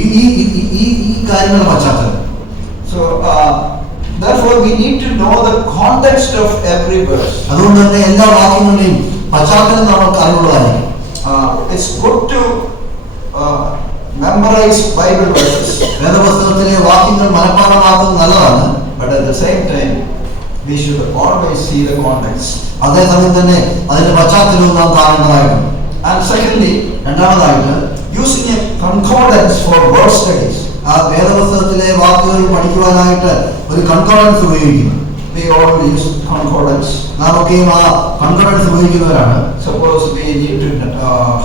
ഈ കാര്യങ്ങളുടെ പശ്ചാത്തലം. So therefore we need to know the context of every verse. അതുകൊണ്ട് തന്നെ എല്ലാ വാക്യങ്ങളുടെയും പശ്ചാത്തലം നമുക്ക് അറിവുള്ളതായിരിക്കും. It's good to memorize Bible verses. വേദപുസ്തകത്തിലെ വാക്യങ്ങൾ മനഃപ്പാഠമാക്കുന്നത് നല്ലതാണ്. But at the same time, we should always see the context. അതേസമയം തന്നെ അതിന്റെ പശ്ചാത്തലവും നാം കാണേണ്ടതായിട്ടുണ്ട്. And secondly, രണ്ടാമതായിട്ട് using a concordance for word studies. ആ വേദപുസ്തകത്തിലെ വാക്കുകൾ പഠിക്കുവാനായിട്ട് ഒരു കൺകോർഡൻസ് ഉപയോഗിക്കുന്നു. We all use concordance. നാം ഒക്കെയും ആ കൺകോർഡൻസ് ഉപയോഗിക്കുന്നവരാണ്. Suppose we need to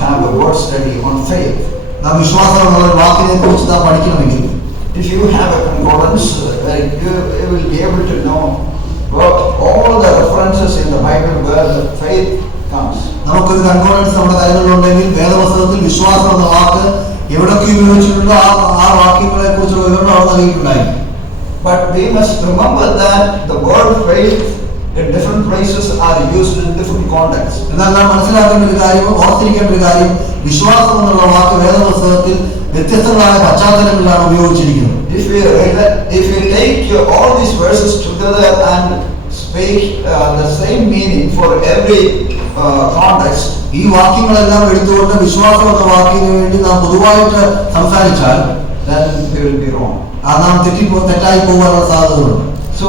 have a word study on faith. നാം വിശ്വാസമുള്ള ഒരു വാക്കിനെ കുറിച്ച് നാം പഠിക്കണമെങ്കിൽ if you have a concordance, you will be able to know what all the references in the Bible where the faith comes. നമുക്കൊരു കൺകോർഡൻസ് നമ്മുടെ കൈകളിലുണ്ടെങ്കിൽ വേദപുസ്തകത്തിൽ വിശ്വാസം എന്ന വാക്ക് എവിടൊക്കെ ഉപയോഗിച്ചിട്ടുണ്ടോ ആ വാക്യങ്ങളെ കുറിച്ചുള്ള വിവരണം അവിടെ നൽകിയിട്ടുണ്ടായിരിക്കും. But we must remember that the word faith in different places are used in different contexts. എന്നാൽ നാം മനസ്സിലാക്കേണ്ട ഒരു കാര്യം, ഓർത്തിരിക്കേണ്ട ഒരു കാര്യം, വിശ്വാസം എന്നുള്ള വാക്ക് വേദപുസ്തകത്തിൽ വ്യത്യസ്തങ്ങളായ പശ്ചാത്തലങ്ങളിലാണ് ഉപയോഗിച്ചിരിക്കുന്നത്. If we take all these verses together and speak the same meaning for every context, ഈ വാക്യങ്ങളെല്ലാം എടുത്തുകൊണ്ട് വിശ്വാസം എന്ന വാക്കിന് വേണ്ടി നാം പൊതുവായിട്ട് സംസാരിച്ചാൽ then we will be wrong. നാം തെറ്റായി പോകാനുള്ള സാധ്യതകളുണ്ട്. So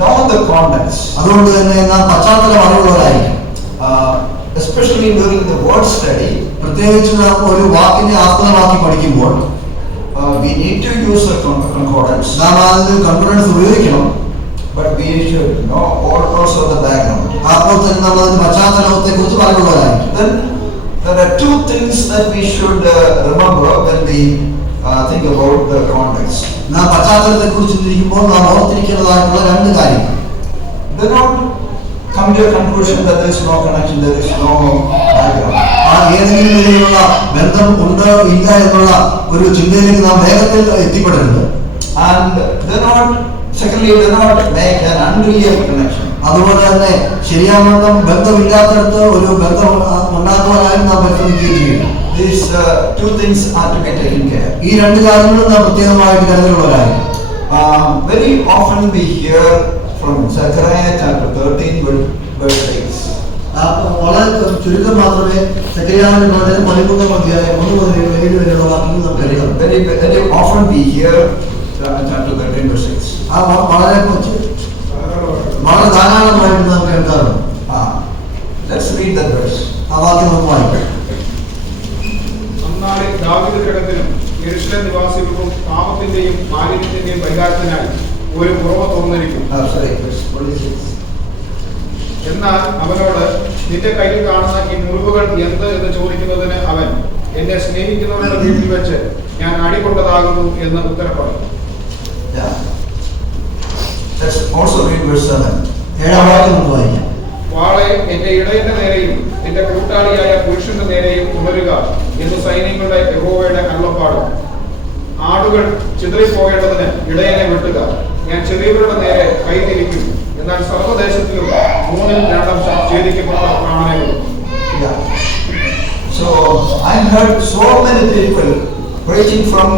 know the context. അതുകൊണ്ട് തന്നെ നാം പശ്ചാത്തലം അറിവുള്ളവരായിരിക്കും. Especially during the word study, പ്രത്യേകിച്ച് നാം ഒരു വാക്കിനെ ആസ്പദമാക്കി പഠിക്കുമ്പോൾ we need to use the concordance. നാം അതിന് കൺകോർഡൻസ് ഉപയോഗിക്കണം. But we should know also the background. അപ്പോൾ തന്നെ നമ്മൾ അതിന്റെ പശ്ചാത്തലത്തെ കുറിച്ച് പറയുന്നവരായിരിക്കും. Then there are two things that we should remember when we think about the context. നാം പശ്ചാത്തലത്തെ കുറിച്ച് ചിന്തിക്കുമ്പോൾ നാം ഓർത്തിരിക്കേണ്ടതായിട്ടുള്ള രണ്ട് കാര്യങ്ങൾ. Do not come to a conclusion that there is no connection, there is no background. ഏതെങ്കിലും നിലയിലുള്ള ബന്ധം ഉണ്ടോ ഇല്ല എന്നുള്ള ഒരു ചിന്തയിലേക്ക് നാം വേഗത്തിൽ എത്തിപ്പെടരുത്. And secondly, do not make an unreal connection. അതുപോലെ തന്നെ ശരിയാവണ്ണം ബന്ധമില്ലാത്തടത്ത് ഒരു ബന്ധം ഉണ്ടാക്കുവാനായും നാം പരിശ്രമിക്കുകയും ചെയ്യും. These two things are to be taken care. ഈ രണ്ട് കാര്യങ്ങളും നാം പ്രത്യേകമായിട്ട് കരുതലുള്ളവരായിരിക്കും. Very often we hear from Zechariah chapter 13 verse 6. വളരെ ചുരുക്കം മാത്രമേ സെക്രട്ടറിയുടെ പ്രവചനം 13-ാം അധ്യായം 1 മുതൽ 7 വരെയുള്ള വാക്യങ്ങൾ നാം കേൾക്കാം. Very often we hear chapter 13 verse 6. വളരെ ധാരാളമായിട്ട് നാം കേൾക്കാറുണ്ട്. Let's read that verse. ആ വാക്യം നമുക്ക് വായിക്കാം. അന്നാളിൽ ദാവീദ് ഘടകത്തിനും യെരൂശലേം നിവാസികൾക്കും പാപത്തിന്റെയും മാലിന്യത്തിന്റെയും പരിഹാരത്തിനായി ഒരു കുറവ് തുറന്നിരിക്കും. Verse 46. എന്നാൽ അവനോട്, നിന്റെ കയ്യിൽ കാണുന്ന ഈ മുറിവുകൾ എന്ത് എന്ന് ചോദിക്കുന്നതിന് അവൻ, എന്നെ സ്നേഹിക്കുന്നവരുടെ വീട്ടിൽ വെച്ച് ഞാൻ അടികൊണ്ടതാകുന്നു എന്ന് ഉത്തരം പറയും. Let's also read verse 7. 7-ാം വാക്യം നമുക്ക് വായിക്കാം. വാളെ എന്റെ ഇടയന്റെ നേരെയും നിന്റെ കൂട്ടാളിയായ പുരുഷന്റെ നേരെയും ഉണരുക എന്ന് സൈന്യങ്ങളുടെ യഹോവയുടെ അരുളപ്പാട്. ആടുകൾ ചിതറിപ്പോകേണ്ടതിന് ഇടയനെ വെട്ടുക. ഞാൻ ചെറിയവരുടെ നേരെ കൈ തിരിക്കും. എന്നാൽ സർവ്വദേശത്തിലും 2/3 ഛേദിക്കപ്പെട്ട പ്രാണനകളും. So I heard so many people preaching from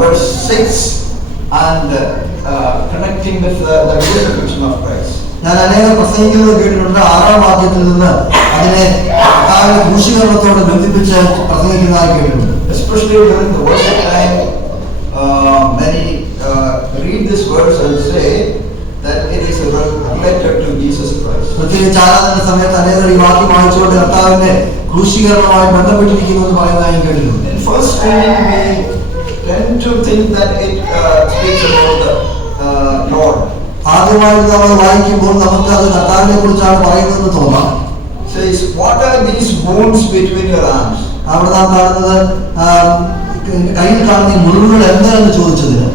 verse 6 and connecting with the crucifixion of Christ. ഞാൻ അനേകം പ്രസംഗിക്കുന്നത് കേട്ടിട്ടുണ്ട്. 6-ാം വാക്യത്തിൽ നിന്ന് അതിനെ ക്രൂശീകരണത്തോട് ബന്ധിപ്പിച്ച് പ്രസംഗിക്കുന്നതായി കേട്ടിട്ടുണ്ട്. Especially during the worship time, many read this verse and say that it is related to Jesus Christ. പ്രത്യേകിച്ച് ആരാധന സമയത്ത് അനേകർ ഈ വാക്യം വായിച്ചുകൊണ്ട് കർത്താവിന്റെ ക്രൂശീകരണവുമായി ബന്ധപ്പെട്ടിരിക്കുന്നു എന്ന് പറയുന്നതായി കേട്ടിട്ടുണ്ട്. In first reading, we tend to think that it speaks about the Lord. ആദ്യമായിട്ട് നമ്മൾ വായിക്കുമ്പോൾ നമുക്ക് അത് കർത്താവിനെ കുറിച്ചാണ് പറയുന്നതെന്ന് തോന്നാം. Says, what are these wounds between your arms? അവിടെ നാം കാണുന്നത് കയ്യിൽ കാണുന്ന ഈ മുറിവുകൾ എന്താണെന്ന് ചോദിച്ചതിന്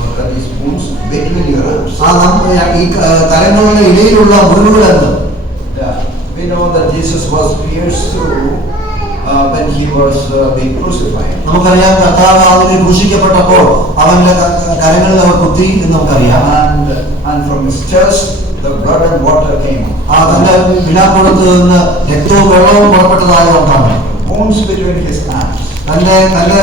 What are these wounds between your arms? ഈ കരങ്ങളുടെ ഇടയിലുള്ള മുറിവുകൾ എന്ത്? Yeah, we know that Jesus was pierced through when he was being crucified. നമുക്കറിയാം കർത്താവ് അതിനെ ക്രൂശിക്കപ്പെട്ടപ്പോൾ അവന്റെ കരങ്ങളിൽ അവർ കുത്തി എന്ന് നമുക്കറിയാം. And from his chest the blood and water came. തന്റെ വിലാപ്പുറത്ത് നിന്ന് രക്തവും വെള്ളവും പുറപ്പെട്ടതായി നമുക്കാണ്. Wounds between his hands. തന്റെ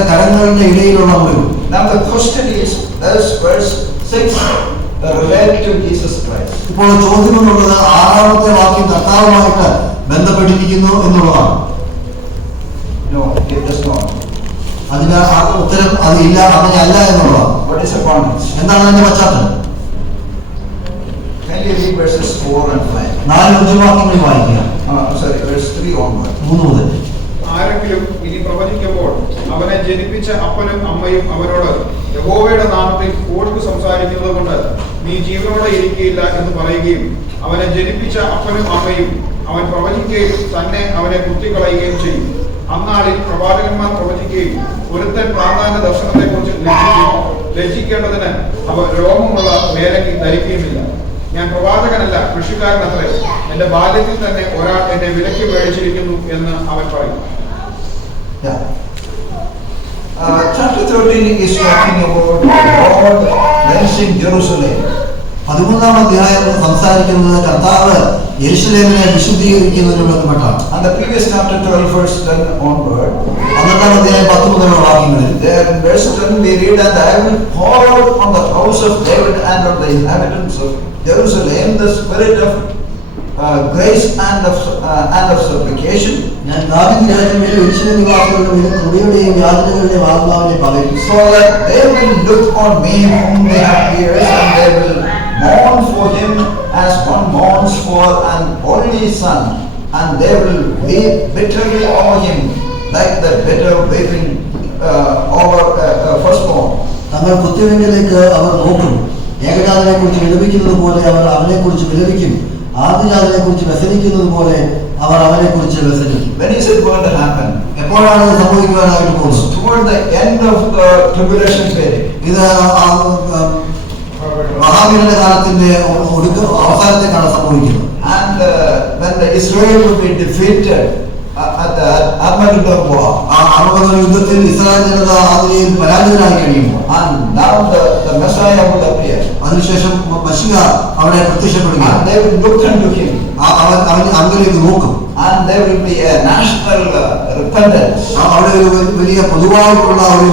കരങ്ങളുടെ ഇടയിലുള്ള മുറിവ്. Now the question is, does verse 6 relate to Jesus Christ? ഇപ്പോൾ ചോദ്യം എന്നുള്ളത് 6-ാമത്തെ വാക്യം കർത്താവുമായിട്ട് ബന്ധപ്പെട്ടിരിക്കുന്നു എന്നുള്ളതാണ്. No, it does not. അതിന് ഉത്തരം അതില്ല, അങ്ങനെയല്ല എന്നുള്ളതാണ്. What is the context? എന്താണ് അതിന്റെ പശ്ചാത്തലം? Can you read verses 4 and 5? 4-5 വാക്യങ്ങൾ വായിക്കുക. Sorry, verse 3 onward. 3 മുതൽ. ആരെങ്കിലും ഇനി പ്രവചിക്കുമ്പോൾ അവനെ ജനിപ്പിച്ച അപ്പനും അമ്മയും അവനോട് യഹോവയുടെ നാമത്തിൽ ഓർത്ത് സംസാരിക്കുന്നത് കൊണ്ട് നീ ജീവനോടെ ഇരിക്കുകയില്ല എന്ന് പറയുകയും അവനെ ജനിപ്പിച്ച അപ്പനും അമ്മയും അവൻ പ്രവചിക്കുകയും തന്നെ അവനെ കുത്തിക്കളയുകയും ചെയ്യും. അന്നാളിൽ പ്രവാചകന്മാർ പ്രവചിക്കുകയും ഒരുത്തൻ പ്രാധാന്യ ദർശനത്തെക്കുറിച്ച് ലജ്ജിക്കേണ്ടതിന് അവർ രോമമുള്ള മേലങ്കി ധരിക്കുകയുമില്ല. ഞാൻ പ്രവാചകനല്ല, കൃഷിക്കാരനത്രേ. എന്റെ ബാല്യത്തിൽ തന്നെ ഒരാൾ എന്നെ വിലയ്ക്ക് മേടിച്ചിരിക്കുന്നു എന്ന് അവൻ പറയും. Chapter 13 is talking about God cleansing Jerusalem. 13-ാം അധ്യായം സംസാരിക്കുന്നത് കർത്താവ് യെരുശലേമിനെ വിശുദ്ധീകരിക്കുന്നതിന് ബന്ധപ്പെട്ടാണ്. And the previous chapter 12 verse 10 onward. 12-ാം അധ്യായം 10 മുതലുള്ള വാക്യങ്ങളിൽ There in verse 10 we read, and I will pour out on the house of David and on the inhabitants of Jerusalem the spirit of grace and of supplication. ഞാൻ ദാവീദ് രാജാവിന്റെ യെരുശലേം നിവാസികളുടെ മേൽ കൃപയുടെയും യാചനകളുടെയും ആത്മാവിനെ പകരും. So that they will look on me whom they have pierced, and they will mourn for him as one mourns for an only son, and they will weep bitterly over him like the bitter weeping over a firstborn. തങ്ങൾ കുത്തിവെങ്കിലേക്ക് അവർ നോക്കും. ഏകജാതനെ കുറിച്ച് വിലപിക്കുന്നത് പോലെ അവർ അവനെ കുറിച്ച് വിലപിക്കും. ആദ്യജാതനെ കുറിച്ച് വ്യസനിക്കുന്നത് പോലെ അവർ അവനെ കുറിച്ച് വ്യസനിക്കും. When is it going to happen? എപ്പോഴാണ് ഇത് സംഭവിക്കുവാനായിട്ട് പോകുന്നത്? Toward the end of the tribulation period. ഇത് മഹാവീരന്റെ കാലത്തിന്റെ അവസാനത്തേക്കാണ് സംഭവിക്കുന്നത്. And when the Israel will be defeated at the Armageddon war. Armageddon യുദ്ധത്തിൽ ഇസ്രായേൽ ജനത ആദിയിൽ പരാജിതരായി കഴിയുമ്പോൾ And now the Messiah will appear. അതിനുശേഷം മശിഹ അവിടെ പ്രത്യക്ഷപ്പെടുക. And they will look unto him. അവൻ അവനിലേക്ക് നോക്കും. And there will be a national repentance. അവിടെ ഒരു വലിയ പൊതുവായിട്ടുള്ള ഒരു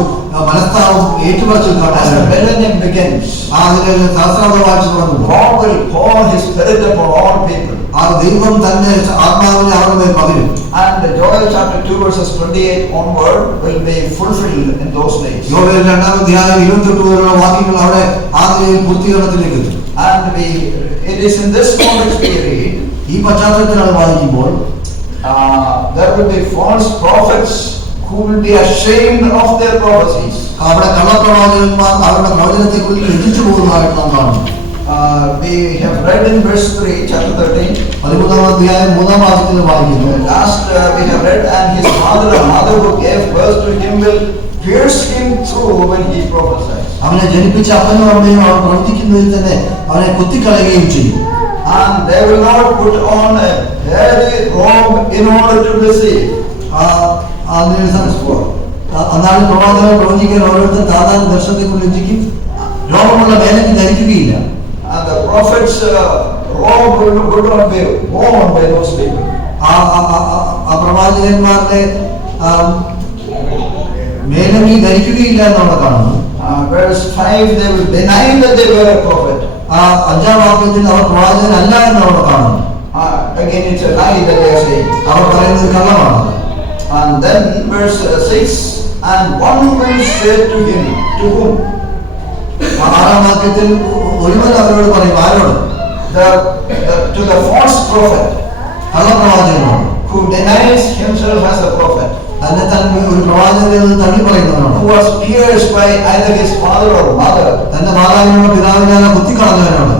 മനസ്താവും ഏറ്റുപറച്ചിൽ As the കാണാൻ. millennium begins, അതിന് സഹസ്രാബ്ദവാഴ്ച തുടങ്ങുന്നു. God will pour his spirit upon all people. ആ ദൈവം തന്നെ ആത്മാവിനെ അവരുടെ മേൽ പകരും. And Joel chapter 2 verses 28 onward will be fulfilled in those days. യോവേൽ 2-ാം അധ്യായം 28 മുതലുള്ള വാക്യങ്ങൾ അവിടെ ആദിയിൽ പൂർത്തീകരണത്തിലേക്ക് എത്തും. And it is in this context we read, ഈ പശ്ചാത്തലത്തിലാണ് വായിക്കുമ്പോൾ there will be false prophets who will be ashamed of their prophecies. അവിടെ കള്ളപ്രവാചകന്മാർ അവരുടെ പ്രവചനത്തെ കുറിച്ച് ലജ്ജിച്ചു പോകുന്നതായിട്ട് നാം കാണുന്നു. We have read in verse 3 chapter 13. 13-ാം അധ്യായം 3-ാം വാക്യത്തിൽ വായിക്കുന്നു. Last we have read, and his father or mother who gave birth to him will pierce him through when he prophesies. അവനെ ജനിപ്പിച്ച അപ്പനും അമ്മയും അവൻ പ്രവർത്തിക്കുന്നതിൽ തന്നെ അവനെ കുത്തിക്കളയുകയും ചെയ്യും. And they will not put on a hairy robe in order to deceive. അന്നാണ് പ്രവാചകൻ പ്രവചിക്കാൻ ഓരോരുത്തർ സാധാരണ ദർശനത്തെ ലജ്ജിക്കും, രോഗമുള്ള വേലയ്ക്ക് ധരിക്കുകയില്ല. And the prophet's robe would not be worn by those people. ആ പ്രവാചകന്മാരുടെ മേലങ്കി ധരിക്കുകയില്ല എന്നുള്ള കാണുന്നു. Verse 5, they will deny that they were a prophet. അഞ്ചാം വാക്യത്തിൽ അവർ പ്രവാചകനല്ല എന്നവിടെ കാണുന്നു. Again, it's a lie that they are saying. അവർ പറയുന്നത് കള്ളമാണ്. And then verse 6, and one will say to him, to whom? ആറാം വാക്യത്തിൽ ഒരുവൻ അവരോട് പറയും, ആരോട്? To the false prophet, കള്ളപ്രവാചകനോട്, who denies himself as a prophet, തന്നെ തന്നെ ഒരു പ്രവാചകൻ തള്ളി പറയുന്നവനാണ്. who was pierced by either his father or mother. തന്റെ മാതാവിനോട് പിതാവിനെ കുത്തിക്കളഞ്ഞവനാണ്.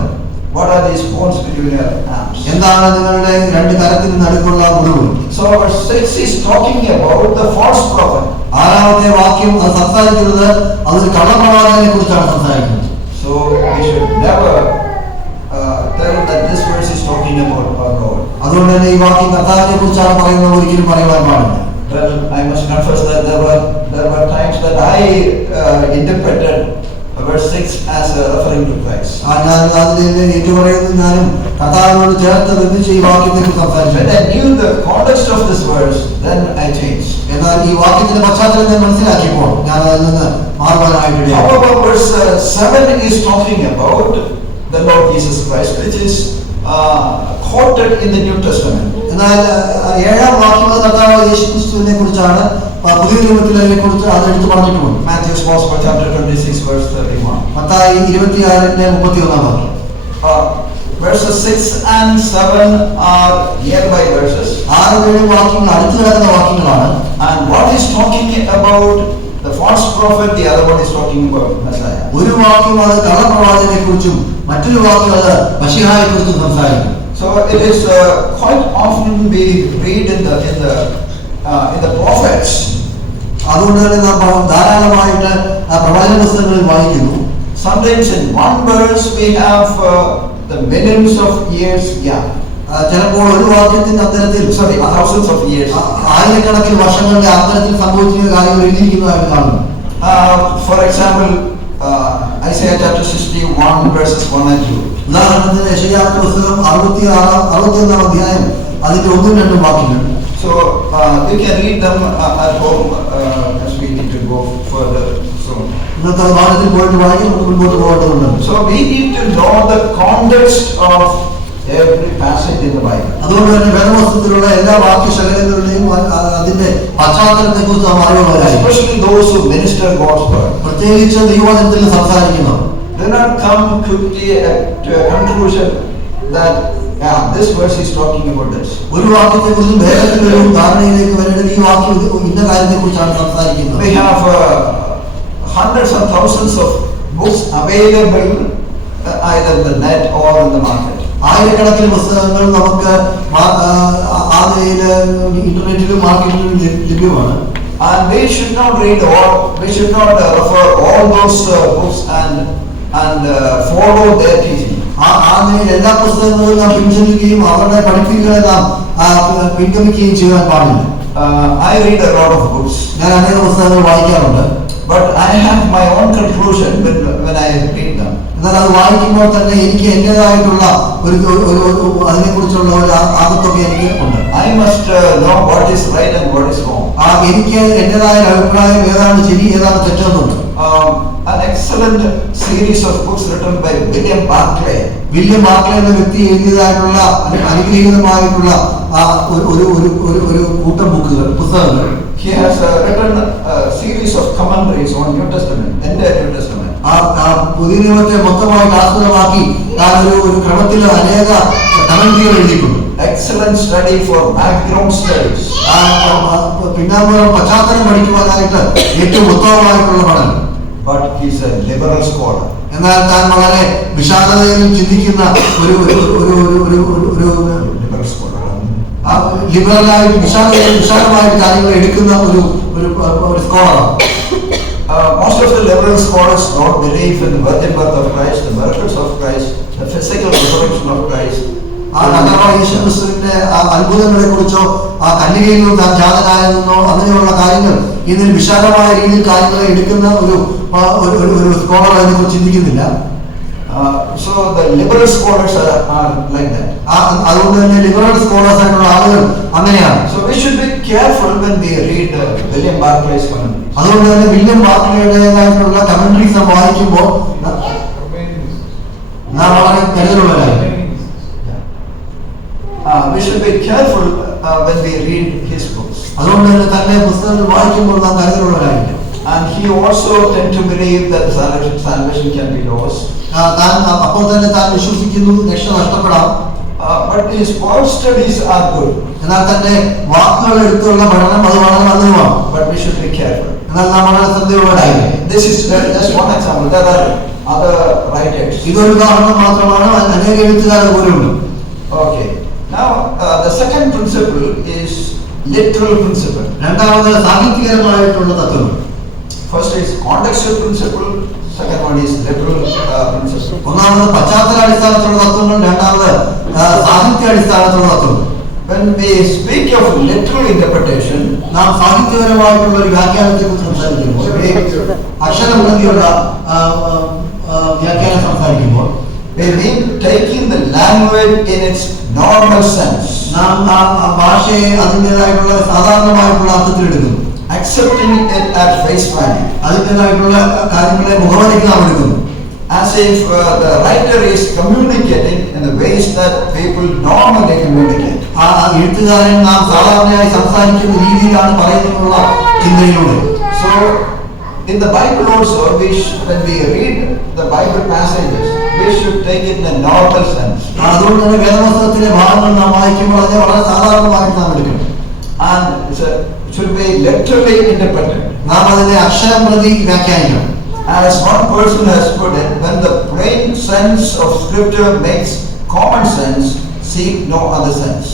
What are these bones between your arms? എന്താണ് നിങ്ങളുടെ രണ്ട് കരത്തിന് നടുക്കുള്ള മുറിവ്? So verse 6 is talking about the false prophet. ആറാമത്തെ വാക്യം അത് സംസാരിക്കുന്നത് അതൊരു കള്ളപ്രവാചകനെ കുറിച്ചാണ് സംസാരിക്കുന്നത്. So we should never tell that this verse is talking about our Lord. അതുകൊണ്ട് തന്നെ ഈ വാക്യം കർത്താവിനെ കുറിച്ചാണ് പറയുന്നത് ഒരിക്കലും പറയുവാൻ പാടില്ല. Well, I must confess that there were times that I interpreted verse 6 as referring to Christ. ഞാൻ അതിനെ ഏറ്റുപറയുന്നു, ഞാനും കർത്താവിനോട് ചേർത്ത് ബന്ധിച്ച് ഈ വാക്യത്തെ കുറിച്ച് സംസാരിച്ചു. When I knew the context of this verse, then I changed. എന്നാൽ ഈ വാക്യത്തിന്റെ പശ്ചാത്തലം ഞാൻ മനസ്സിലാക്കിയപ്പോൾ ഞാൻ അതിൽ നിന്ന് മാറുവാനായിട്ട്. However, verse 7 is talking about the Lord Jesus Christ, which is quoted in the New Testament. എന്നാൽ ഏഴാം വാക്യം കർത്താവ് യേശുക്രിസ്തുവിനെ കുറിച്ചാണ്, പുതിയ നിയമത്തിൽ അതിനെക്കുറിച്ച് അത് എടുത്തു പറഞ്ഞിട്ടുണ്ട്. Matthew's Gospel chapter 26 verse 31. Mathai 26:31 വാക്യം. Verses 6 and 7 are nearby verses. 6-7 വാക്യങ്ങൾ അടുത്ത് കിടക്കുന്ന വാക്യങ്ങളാണ്. And what is talking about the false prophet, the other one is talking about Messiah. ഒരു വാക്യം അത് കള്ളപ്രവാചകനെ കുറിച്ചും മറ്റൊരു വാക്യം അത് മശിഹായെ കുറിച്ചും സംസാരിക്കും. So it is quite often we read in the prophets. അതുകൊണ്ട് തന്നെ നാം ധാരാളമായിട്ട് പ്രവാചക പുസ്തകങ്ങളിൽ വായിക്കുന്നു. Sometimes in one verse we have the millions of years gap. ചിലപ്പോൾ ഒരു വാക്യത്തിന്റെ അന്തരത്തിൽ thousands of years. ആയിരക്കണക്കിന് വർഷങ്ങളുടെ അന്തരത്തിൽ സംഭവിച്ചിരിക്കുന്ന കാര്യങ്ങൾ എഴുതിയിരിക്കുന്നതായിട്ട് കാണുന്നു. For example, Isaiah chapter 61 verses 1 and 2. ഉദാഹരണത്തിന് യെശയ്യാവിന്റെ പുസ്തകം 61-ാം അധ്യായം അതിന്റെ 1-2 വാക്യങ്ങൾ. So we can read them at home as we need to go further soon. ഇന്നത്തെ ഭാഗത്തിൽ പോയിട്ട് വായിക്കാൻ നമുക്ക് മുൻപോട്ട് പോകേണ്ടതുണ്ട്. So we need to know the context of every passage in the Bible. അതുകൊണ്ട് തന്നെ വേദപുസ്തകത്തിലുള്ള എല്ലാ വാക്യശകലങ്ങളുടെയും അതിന്റെ പശ്ചാത്തലത്തെ കുറിച്ച് നാം അറിവുള്ളവരായിരിക്കും. Especially those who minister God's word. പ്രത്യേകിച്ച് ദൈവവചനത്തിൽ സംസാരിക്കുന്നവർ Do not come quickly to a conclusion that this verse is talking about this. ഒരു വാക്യത്തെ കുറിച്ചും വേഗത്തിൽ ഒരു ധാരണയിലേക്ക് വരേണ്ടത് ഈ വാക്യം ഇന്ന കാര്യത്തെ കുറിച്ചാണ് സംസാരിക്കുന്നത്. We have hundreds and thousands of books available either in the net or in the market. ആയിരക്കണക്കിന് പുസ്തകങ്ങൾ നമുക്ക് ആ നിലയിൽ ഇന്റർനെറ്റിലും മാർക്കറ്റിലും ലഭ്യമാണ്. And we should not read all, we should not refer all those books and follow their teaching. ആ നിലയിൽ എല്ലാ പുസ്തകങ്ങളും നാം പിൻചെല്ലുകയും അവരുടെ പഠിപ്പിക്കുകയെ നാം പിൻഗമിക്കുകയും ചെയ്യാൻ പാടില്ല. I read a lot of books. ഞാൻ അനേക പുസ്തകങ്ങൾ വായിക്കാറുണ്ട്. But I have my own conclusion when I read them. എന്നാൽ അത് വായിക്കുമ്പോൾ തന്നെ എനിക്ക് എന്റേതായിട്ടുള്ള അതിനെക്കുറിച്ചുള്ള ഒരു ആകത്തൊക്കെ എനിക്ക് ഉണ്ട്. I must know what is right and what is wrong. എനിക്ക് എന്റേതായ അഭിപ്രായം ഏതാണ് ശരി ഏതാണ് തെറ്റെന്നുണ്ട്. An excellent series of books written by William Barclay. William Barclay എന്ന വ്യക്തി എഴുതിയതായിട്ടുള്ള അനുഗ്രഹീതമായിട്ടുള്ള ഒരു കൂട്ടം പുസ്തകങ്ങൾ. He has written a series of commentaries on New Testament, entire New Testament. പുതിയ നിയമത്തെ മൊത്തമായിട്ട് ആസ്പദമാക്കി ഒരു ക്രമത്തിൽ അനേക കമന്ററികൾ എഴുതിയിട്ടുണ്ട്. Excellent study for background studies. പിന്നാമ്പുറം പശ്ചാത്തലം പഠിക്കുവാനായിട്ട് ഏറ്റവും ഉത്തമമായിട്ടുള്ള പഠനം. But he is a liberal scholar. എന്നാൽ താൻ വളരെ വിശാലതയിൽ ചിന്തിക്കുന്ന ഒരു Liberal scholar. ലിബറലായിട്ട് വിശാലമായിട്ട് കാര്യങ്ങൾ എടുക്കുന്ന ഒരു സ്കോളറാണ്. Most of the liberal scholars don't believe in the virgin birth of Christ, the miracles of Christ, the physical resurrection of Christ. ആ കർത്താവായ യേശുക്രിസ്തുവിന്റെ ആ അത്ഭുതങ്ങളെ കുറിച്ചോ ആ കന്യകയിൽ നിന്ന് താൻ ജാതനായതെന്നോ അങ്ങനെയുള്ള കാര്യങ്ങൾ ഇതിൽ വിശാലമായ രീതിയിൽ കാര്യങ്ങളെ എടുക്കുന്ന ഒരു സ്കോളർ അതിനെ കുറിച്ച് ചിന്തിക്കുന്നില്ല. So the liberal scholars are like that. അതുകൊണ്ട് തന്നെ ലിബറൽ സ്കോളേഴ്സ് ആയിട്ടുള്ള ആളുകൾ അങ്ങനെയാണ്. So we should be careful when we read William Barclay's commentaries. അതുകൊണ്ട് തന്നെ വില്യം ബാർക്ലേയുടേതായിട്ടുള്ള കമന്ററീസ് നാം വായിക്കുമ്പോൾ നാം വളരെ കരുതലുള്ളവരായിരിക്കും. We should be careful when we read his books. അതുകൊണ്ട് തന്നെ തന്റെ പുസ്തകങ്ങൾ വായിക്കുമ്പോൾ നാം കരുതലുള്ളവരായിരിക്കും. And he also tend to believe that salvation can be lost. താൻ അപ്പോൾ തന്നെ താൻ വിശ്വസിക്കുന്നു രക്ഷ നഷ്ടപ്പെടാം. But his Paul studies are good. എന്നാൽ തന്റെ വാക്കുകൾ എടുത്തുള്ള പഠനം അത് വളരെ നല്ലതുമാണ്. But we should be careful. എന്നാൽ നാം വളരെ ശ്രദ്ധയോടെയായിരിക്കും. This is just one example. There are other writers. ഇതൊരു ഉദാഹരണം മാത്രമാണ്, അനേക എഴുത്തുകാർ പോലുണ്ട്. Okay. Now the second principle is literal principle. രണ്ടാമത് സാഹിത്യപരമായിട്ടുള്ള തത്വം. First is contextual principle. Second one is literal principle. ഒന്നാമത് പശ്ചാത്തല അടിസ്ഥാനത്തിലുള്ള തത്വങ്ങൾ, രണ്ടാമത് സാഹിത്യ അടിസ്ഥാനത്തിലുള്ള തത്വങ്ങൾ. When we speak of literal interpretation, നാം സാഹിത്യപരമായിട്ടുള്ള ഒരു വ്യാഖ്യാനത്തെ കുറിച്ച് സംസാരിക്കുമ്പോൾ, അക്ഷരപ്രതിയുള്ള വ്യാഖ്യാനം സംസാരിക്കുമ്പോൾ we mean taking the language in its normal sense. നാം ആ ഭാഷയെ അതിൻ്റെതായിട്ടുള്ള സാധാരണമായിട്ടുള്ള അർത്ഥത്തിൽ എടുക്കുന്നു. Accepting it at face value. അതിൻ്റെതായിട്ടുള്ള കാര്യങ്ങളെ മുഖവരയ്ക്ക് നാം എടുക്കുന്നു. As if the writer is communicating in the ways that people normally communicate. ആ എഴുത്തുകാരൻ നാം സാധാരണയായി സംസാരിക്കുന്ന രീതിയിലാണ് പറയുന്നുള്ള ചിന്തയിലൂടെ. So in the Bible also, when we read the Bible passages, we should take it in a normal sense. അതുകൊണ്ട് തന്നെ വേദപുസ്തകത്തിലെ ഭാഗങ്ങൾ നാം വായിക്കുമ്പോൾ അതിനെ വളരെ സാധാരണമായിട്ട് നാം എടുക്കണം. And it should be literally interpreted. നാം അതിനെ അക്ഷരം പ്രതി വ്യാഖ്യാനിക്കണം. As one person has put it, when the plain sense of scripture makes common sense, seek no other sense.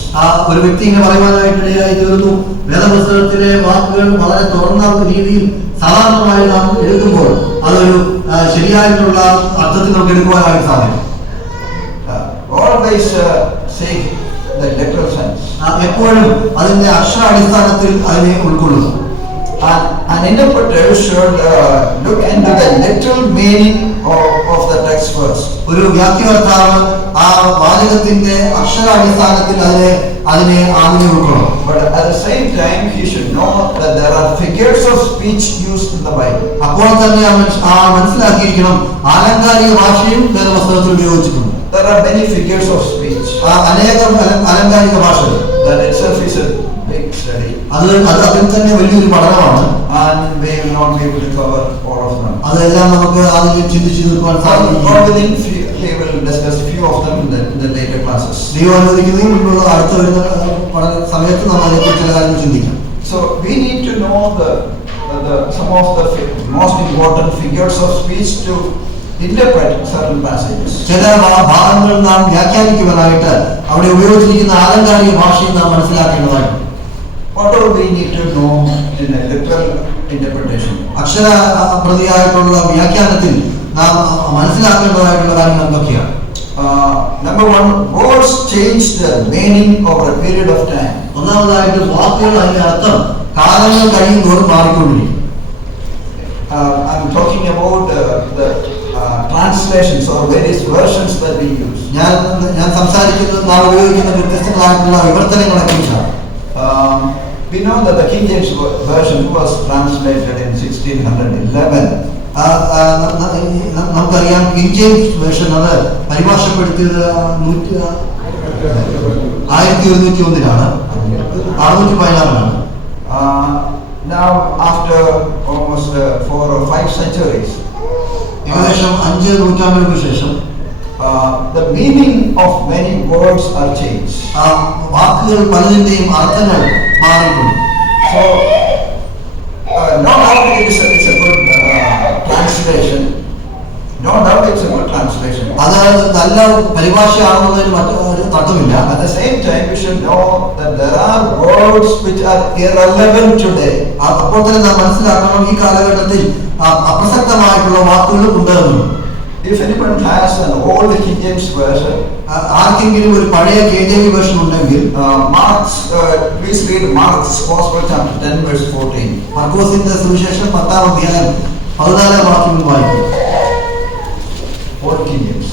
ഒരു വ്യക്തി ഇങ്ങനെ പറയുവാനായിട്ടിടയായി തീർന്നു, വേദപുസ്തകത്തിലെ വാക്കുകൾ വളരെ തുറന്ന രീതിയിൽ സാധാരണമായി നാം എടുക്കുമ്പോൾ അതൊരു ശരിയായിട്ടുള്ള അർത്ഥത്തിൽ നമുക്ക് എടുക്കുവാനായിട്ട് സാധിക്കും. Always seek the literal sense. എപ്പോഴും അതിന്റെ അക്ഷരാടിസ്ഥാനത്തിൽ അതിനെ ഉൾക്കൊള്ളുന്നു. An interpreter should look into the literal meaning of the text first. ഒരു വ്യാഖ്യാതാവ് ആ വാചകത്തിന്റെ അക്ഷരാടിസ്ഥാനത്തിൽ അതിനെ ആദ്യം ഉൾക്കൊള്ളണം. But at the same time, he should know that there are figures of speech used in the Bible. അപ്പോൾ തന്നെ മനസ്സിലാക്കിയിരിക്കണം ആലങ്കാരിക ഭാഷയും വേദപുസ്തകത്തിൽ ഉപയോഗിച്ചിട്ടുണ്ട്. There are many figures of speech. അനേകം അലങ്കാരിക ഭാഷകൾ. That itself is a big study. അതിൽ തന്നെ വലിയൊരു പഠനമാണ്. And we will not be able to cover all of them. അതെല്ലാം നമുക്ക് അതിൽ ചിന്തിച്ചു തീർക്കുവാൻ സാധിക്കും. We will discuss a few of them in the later classes. ദൈവം അനുവദിക്കുന്നതിന് മുമ്പുള്ള അടുത്ത വരുന്ന സമയത്ത് നമ്മൾ അതിനെക്കുറിച്ച് ചില കാര്യങ്ങൾ ചിന്തിക്കാം. So we need to know some of the most important figures of speech to interpret certain passages. ചില ഭാഗങ്ങൾ നാം വ്യാഖ്യാനിക്കുവാനായിട്ട് അവിടെ ഉപയോഗിച്ചിരിക്കുന്ന ആലങ്കാരിക ഭാഷയെ നാം മനസ്സിലാക്കേണ്ടതായിട്ടുണ്ട്. What do we need to know in a literal interpretation? അക്ഷര പ്രതിയായിട്ടുള്ള വ്യാഖ്യാനത്തിൽ നാം മനസ്സിലാക്കേണ്ടതായിട്ടുള്ള കാര്യങ്ങൾ എന്തൊക്കെയാണ്? Number one, words change the meaning over a period of time. ഒന്നാമതായിട്ട് വാക്കുകൾ അതിന്റെ അർത്ഥം കാലങ്ങൾ കഴിയുന്നതോറും മാറിക്കൊണ്ടിരിക്കും. I'm talking about the translations or various versions that we use. ഞാൻ സംസാരിക്കുന്നത് നാം ഉപയോഗിക്കുന്ന വ്യത്യസ്തങ്ങളായിട്ടുള്ള വിവർത്തനങ്ങളെ കുറിച്ചാണ്. We know that the King James version was translated in 1611. നമുക്കറിയാം കിങ് ജെയിംസ് വേർഷൻ അത് പരിഭാഷപ്പെടുത്തിയത് 1101 616 Now after almost 4 or 5 centuries, ഏകദേശം 5 നൂറ്റാണ്ടുകൾക്ക് ശേഷം the meaning of many words are changed. വാക്കുകൾ പലതിന്റെയും അർത്ഥങ്ങൾ മാറിയിട്ടുണ്ട്. So not only it's a good translation, No doubt it's a good translation. അത് നല്ല പരിഭാഷയാണെന്നതിന് മറ്റൊരു തർക്കമില്ല. At the same time, we should know that there are words which are irrelevant today. അപ്പോൾ തന്നെ നാം മനസ്സിലാക്കണം ഈ കാലഘട്ടത്തിൽ അപ്രസക്തമായിട്ടുള്ള വാക്കുകളും ഉണ്ട്. If anyone has an old King James version, ആർക്കെങ്കിലും ഒരു പഴയ KJV വേർഷൻ ഉണ്ടെങ്കിൽ please read Mark's Gospel chapter 10 verse 14. മർക്കോസിന്റെ സുവിശേഷം 10-ാം അധ്യായം 14-ാം വാക്യം വായിക്കും. Old King James.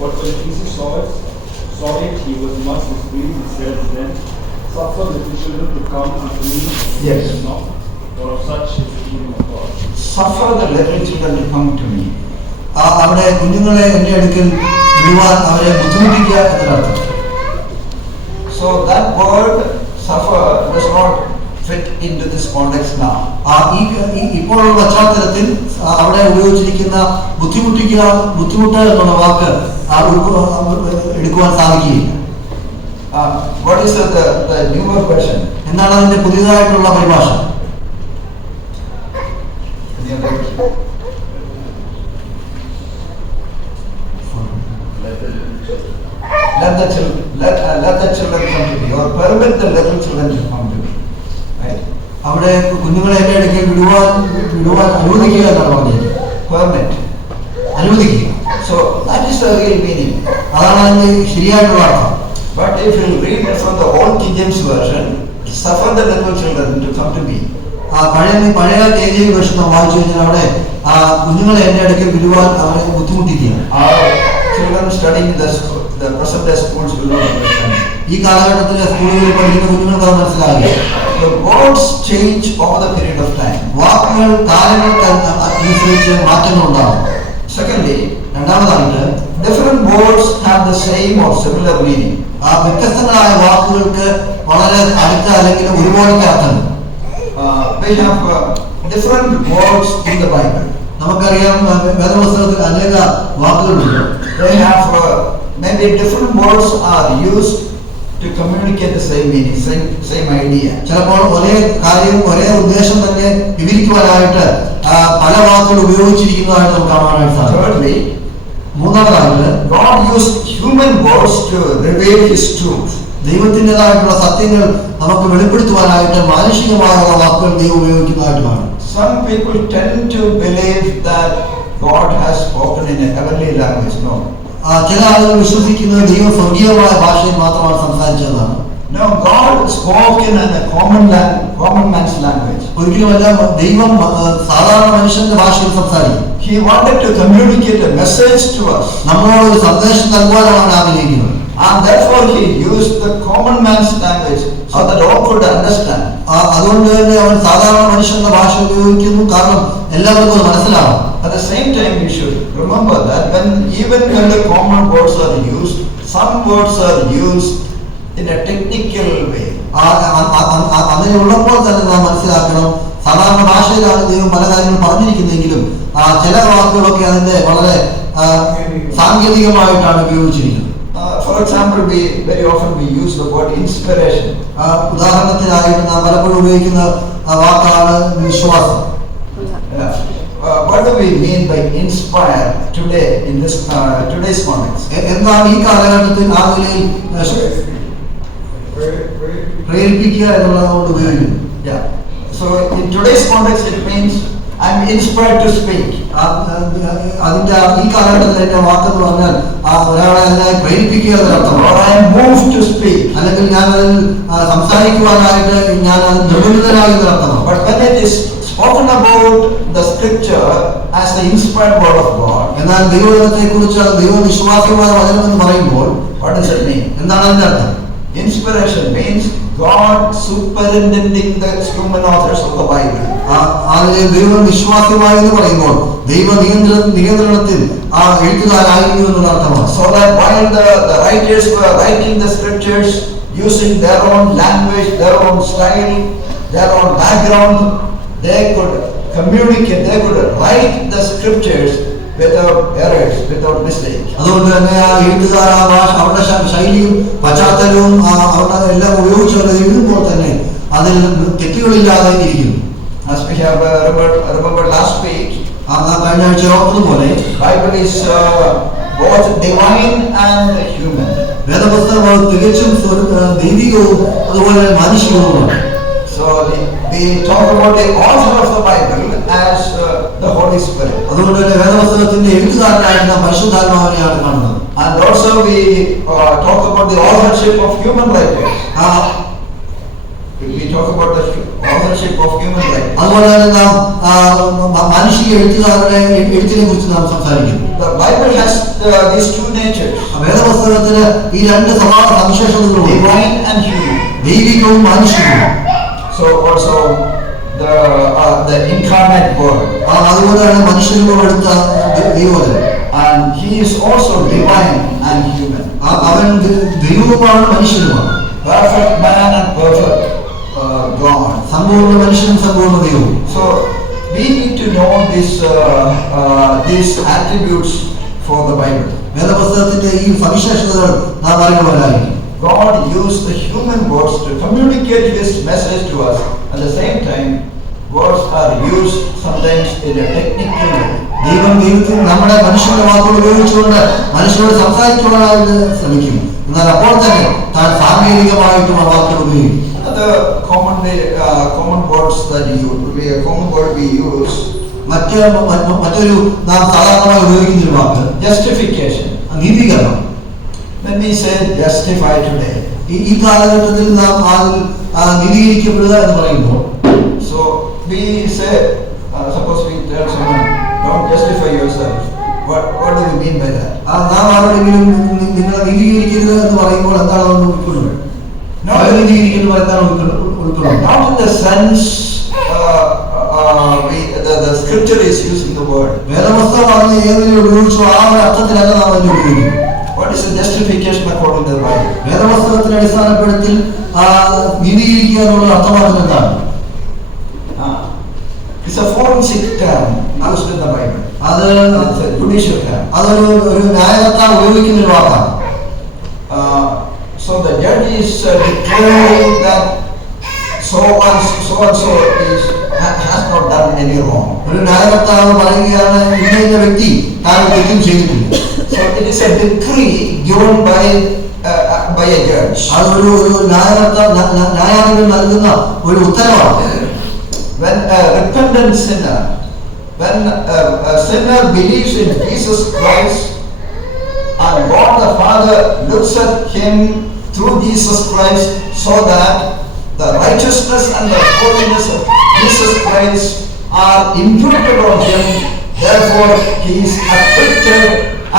But when Jesus saw it, he was much displeased. He said to them, "Suffer little children to come unto me, Yes. not, for of such is the kingdom of God." Suffer the little children to come to me. അവിടെ കുഞ്ഞുങ്ങളെ എന്റെ അടുക്കൽ വിടുവാൻ അവരെ ബുദ്ധിമുട്ടിക്കുക എന്നതാണ്. So that word suffer does not fit into this context now. ഇപ്പോഴുള്ള പശ്ചാത്തലത്തിൽ അവിടെ ഉപയോഗിച്ചിരിക്കുന്ന ബുദ്ധിമുട്ട് എന്നുള്ള വാക്ക് എടുക്കുവാൻ സാധിക്കുകയില്ല. What is the newer version? എന്താണ് അതിന്റെ പുതിയതായിട്ടുള്ള പരിഭാഷ? Let the children come to me, or permit the little children to come to me. Right? അവിടെ കുഞ്ഞുങ്ങളെ എന്റെ അടുക്കൽ വിടുവാൻ അനുവദിക്കുക എന്നാണ് പറഞ്ഞത്. Permit. അനുവദിക്കുക. So that is the real meaning. അതാണ് അതിന്റെ ശരിയായിട്ടുള്ള അർത്ഥം. But if you read from the old King James version, suffer the little children to come to me. പഴയ KJV വേർഷൻ വായിച്ചു കഴിഞ്ഞാൽ അവിടെ കുഞ്ഞുങ്ങളെ എന്റെ അടുക്കൽ വിടുവാൻ അവരെ ബുദ്ധിമുട്ടിക്കുകയാണ്. Our children studying in the present day schools will not understand. ഈ കാലഘട്ടത്തിലെ സ്കൂളുകളിൽ പഠിക്കുന്ന കുഞ്ഞുങ്ങൾക്ക് അത് മനസ്സിലാകില്ല. The words change over the period of time. വാക്കുകൾ കാലങ്ങൾക്ക് അനുസരിച്ച് മാറ്റങ്ങൾ ഉണ്ടാകും. Secondly, രണ്ടാമതായിട്ട് different words have the same or similar meaning. വ്യത്യസ്തങ്ങളായ വാക്കുകൾക്ക് വളരെ അടുത്ത അല്ലെങ്കിൽ ഒരുപോലത്തെ അർത്ഥം. We have different words in the Bible. നമുക്കറിയാം വേദപുസ്തകത്തിൽ അനേക വാക്കുകളുണ്ട്. They have maybe different words are used to communicate the same meaning, same idea. ചിലപ്പോൾ ഒരേ കാര്യം ഒരേ ഉദ്ദേശം തന്നെ വിവരിക്കുവാനായിട്ട് പല വാക്കുകൾ ഉപയോഗിച്ചിരിക്കുന്നതായിട്ട് നമുക്ക് കാണാനായിട്ട് സാധിക്കും. Thirdly, മൂന്നാമതായിട്ട് God used human words to reveal His truth. ദൈവത്തിൻ്റെതായിട്ടുള്ള സത്യങ്ങൾ നമുക്ക് വെളിപ്പെടുത്തുവാനായിട്ട് മാനുഷികമായ വാക്കുകൾ ദൈവം ഉപയോഗിക്കുന്നതായിട്ട് കാണും. Some people tend to believe that God has spoken in a heavenly language. No. ചില ആളുകൾ വിശ്വസിക്കുന്നത് ദൈവം സ്വർഗീയമായ ഭാഷയിൽ മാത്രമാണ് സംസാരിച്ചതാണ്. No, God spoke in a common man's language. ഒരിക്കലുമല്ല, ദൈവം സാധാരണ മനുഷ്യന്റെ ഭാഷയിൽ സംസാരിക്കും. He wanted to communicate a message to us. നമ്മളോട് ഒരു സന്ദേശം നൽകുവാനാണ് ആഗ്രഹിക്കുന്നത്. And therefore He used the common man's language so that all could understand. അതുകൊണ്ട് തന്നെ അവൻ സാധാരണ മനുഷ്യന്റെ ഭാഷ ഉപയോഗിക്കുന്നു, കാരണം എല്ലാവർക്കും അത് മനസ്സിലാവും. At the same time, we should remember that even when the common words are used, some words are used in a technical way. അങ്ങനെ ഉള്ളപ്പോൾ തന്നെ നാം മനസ്സിലാക്കണം, സാധാരണ ഭാഷയിലാണ് ദൈവം പല കാര്യങ്ങളും പറഞ്ഞിരിക്കുന്നെങ്കിലും ചില വാക്കുകളൊക്കെ അതിന്റെ വളരെ സാങ്കേതികമായിട്ടാണ് ഉപയോഗിച്ചിരിക്കുന്നത്. For example, very often we use the word inspiration. ഉദാഹരണത്തിനായിട്ട് നാം പലപ്പോഴും ഉപയോഗിക്കുന്ന വാക്കാണ് വിശ്വാസം. What do we mean by inspire today in this today's context? എന്താണ് ഈ കാലഘട്ടത്തിൽ ആ നിലയിൽ പ്രേരിപ്പിക്കുക എന്നുള്ളതുകൊണ്ട് ഉപയോഗിക്കുന്നു. Yeah. So in today's context, it means I'm inspired to speak. അതിന്റെ ഈ കാലഘട്ടത്തിൽ എന്റെ വാക്കെന്ന് പറഞ്ഞാൽ ഒരാളെ അതിനായി പ്രേരിപ്പിക്കുക എന്നർത്ഥം. Or I'm moved to speak. അല്ലെങ്കിൽ ഞാൻ അതിൽ സംസാരിക്കുവാനായിട്ട് ഞാൻ അത് നിർബന്ധിതനായി എന്നർത്ഥമാണ്. But when it is spoken about the scripture as the inspired word of God, എന്നാൽ ദൈവത്തെ കുറിച്ച് ദൈവവിശ്വാസ്യമായ വചനം എന്ന് പറയുമ്പോൾ what does it mean? എന്താണ് അതിന്റെ അർത്ഥം? Inspiration means God superintending the human authors of the Bible. അതിലെ ദൈവം വിശ്വാസ്യമായി എന്ന് പറയുമ്പോൾ ദൈവ നിയന്ത്രണത്തിൽ ആ എഴുത്തുകാരായിരുന്നു എന്നുള്ള അർത്ഥമാണ്. So that while the writers were writing the scriptures using their own language, their own style, their own background, they could communicate, they could write the scriptures without errors, without mistake. അതുകൊണ്ട് തന്നെ ആ എഴുത്തുകാർ ആ ഭാഷ അവരുടെ ശൈലിയും പശ്ചാത്തലവും അവരുടെ എല്ലാം ഉപയോഗിച്ചുകൊണ്ട് എഴുതുമ്പോൾ തന്നെ അതിൽ തെറ്റുകളില്ലാതെ ഇരിക്കുന്നു. As we have remembered last week, കഴിഞ്ഞ ആഴ്ച ഓർത്തതുപോലെ Bible is both divine and human. വേദപുസ്തകം തികച്ചും ദൈവികവും അതുപോലെ മാനുഷികവുമാണ്. So we talk about the author of the Bible as the Holy Spirit. അതുകൊണ്ട് തന്നെ വേദപുസ്തകത്തിന്റെ എഴുത്തുകാരനായിരുന്ന പരിശുദ്ധാത്മാവിനെയാണ് കാണുന്നത്. And also we talk about the authorship of human writers. We talk about the authorship of human writers. അതുപോലെ തന്നെ നാം മാനുഷിക എഴുത്തുകാരുടെ എഴുത്തിനെ കുറിച്ച് നാം സംസാരിക്കുന്നു. The Bible has these two natures, വേദപുസ്തകത്തിന് ഈ രണ്ട് സ്വഭാവ സവിശേഷതകളുണ്ട്, divine and human. ദൈവികവും മാനുഷികവും. So also the incarnate word, അതുപോലെ തന്നെ മനുഷ്യരുടെ അടുത്ത ദൈവവചനം, and he is also divine and human. അവൻ ദൈവവുമാണ് മനുഷ്യനുമാണ്. Perfect man and perfect God. സമ്പൂർണ്ണ മനുഷ്യനും സമ്പൂർണ്ണ ദൈവവും. So we need to know these attributes for the Bible. വേദപുസ്തകത്തിന്റെ ഈ സവിശേഷതകൾ നാം അറിയുവാനായിരിക്കും. God used the human words to communicate His message to us. At the same time, words are used sometimes in a technical way. ദൈവത്തിൽ നമ്മുടെ മനുഷ്യന്റെ വാക്കുകൾ ഉപയോഗിച്ചുകൊണ്ട് മനുഷ്യരോട് സംസാരിക്കുവാനായിട്ട് ശ്രമിക്കും. എന്നാൽ അപ്പോൾ തന്നെ താൻ സാങ്കേതികമായിട്ടും ആ വാക്കുകൾ ഉപയോഗിക്കും. Another common words that common word we use, മറ്റൊരു നാം സാധാരണമായി ഉപയോഗിക്കുന്ന ഒരു വാക്ക് justification. നീതീകരണം. When we say justify today, ഈ കാലഘട്ടത്തിൽ നാം നീതീകരിക്കപ്പെടുക എന്ന് പറയുമ്പോൾ, so we say, suppose we tell someone, don't justify yourself. What do we mean by that? നാം ആരോടെങ്കിലും നിങ്ങളെ നീതീകരിക്കരുത് എന്ന് പറയുമ്പോൾ എന്താണ് ഉൾക്കൊള്ളുന്നത്? നീതീകരിക്കുന്നത് എന്താണ് ഉൾക്കൊള്ളുന്നത്? Not in the sense the scripture is using the word. വേദപുസ്തകം പറഞ്ഞ ഏതെങ്കിലും ഉപയോഗിച്ചു ആ ഒരു അർത്ഥത്തിലല്ല നാം അതിനെ ഉപയോഗിക്കുന്നത്. What is the justification according to the Bible? വേദപുസ്തകത്തിന്റെ അടിസ്ഥാനപ്പെടുത്തി നീതീകരിക്കുക എന്നുള്ള അർത്ഥമാക്കുന്നത് എന്താണ്? It's a forensic term used in the Bible. It's a judicial term. അതൊരു ന്യായകർത്താവ് ഉപയോഗിക്കുന്ന ഒരു വാക്കാണ്. So the judge is declaring that so and so has not done any wrong. ഒരു ന്യായകർത്താവ് പറയുകയാണ് ഇന്ന വ്യക്തി താൻ തെറ്റും ചെയ്തിട്ടില്ല. So it is a decree given by a judge. അതൊരു ന്യായാധിപൻ നൽകുന്ന ഒരു ഉത്തരവാണ്. When a repentant sinner, when a sinner believes in Jesus Christ, and God the Father looks at him through Jesus Christ, so that the righteousness and the holiness of Jesus Christ are imputed on him, therefore he is acquitted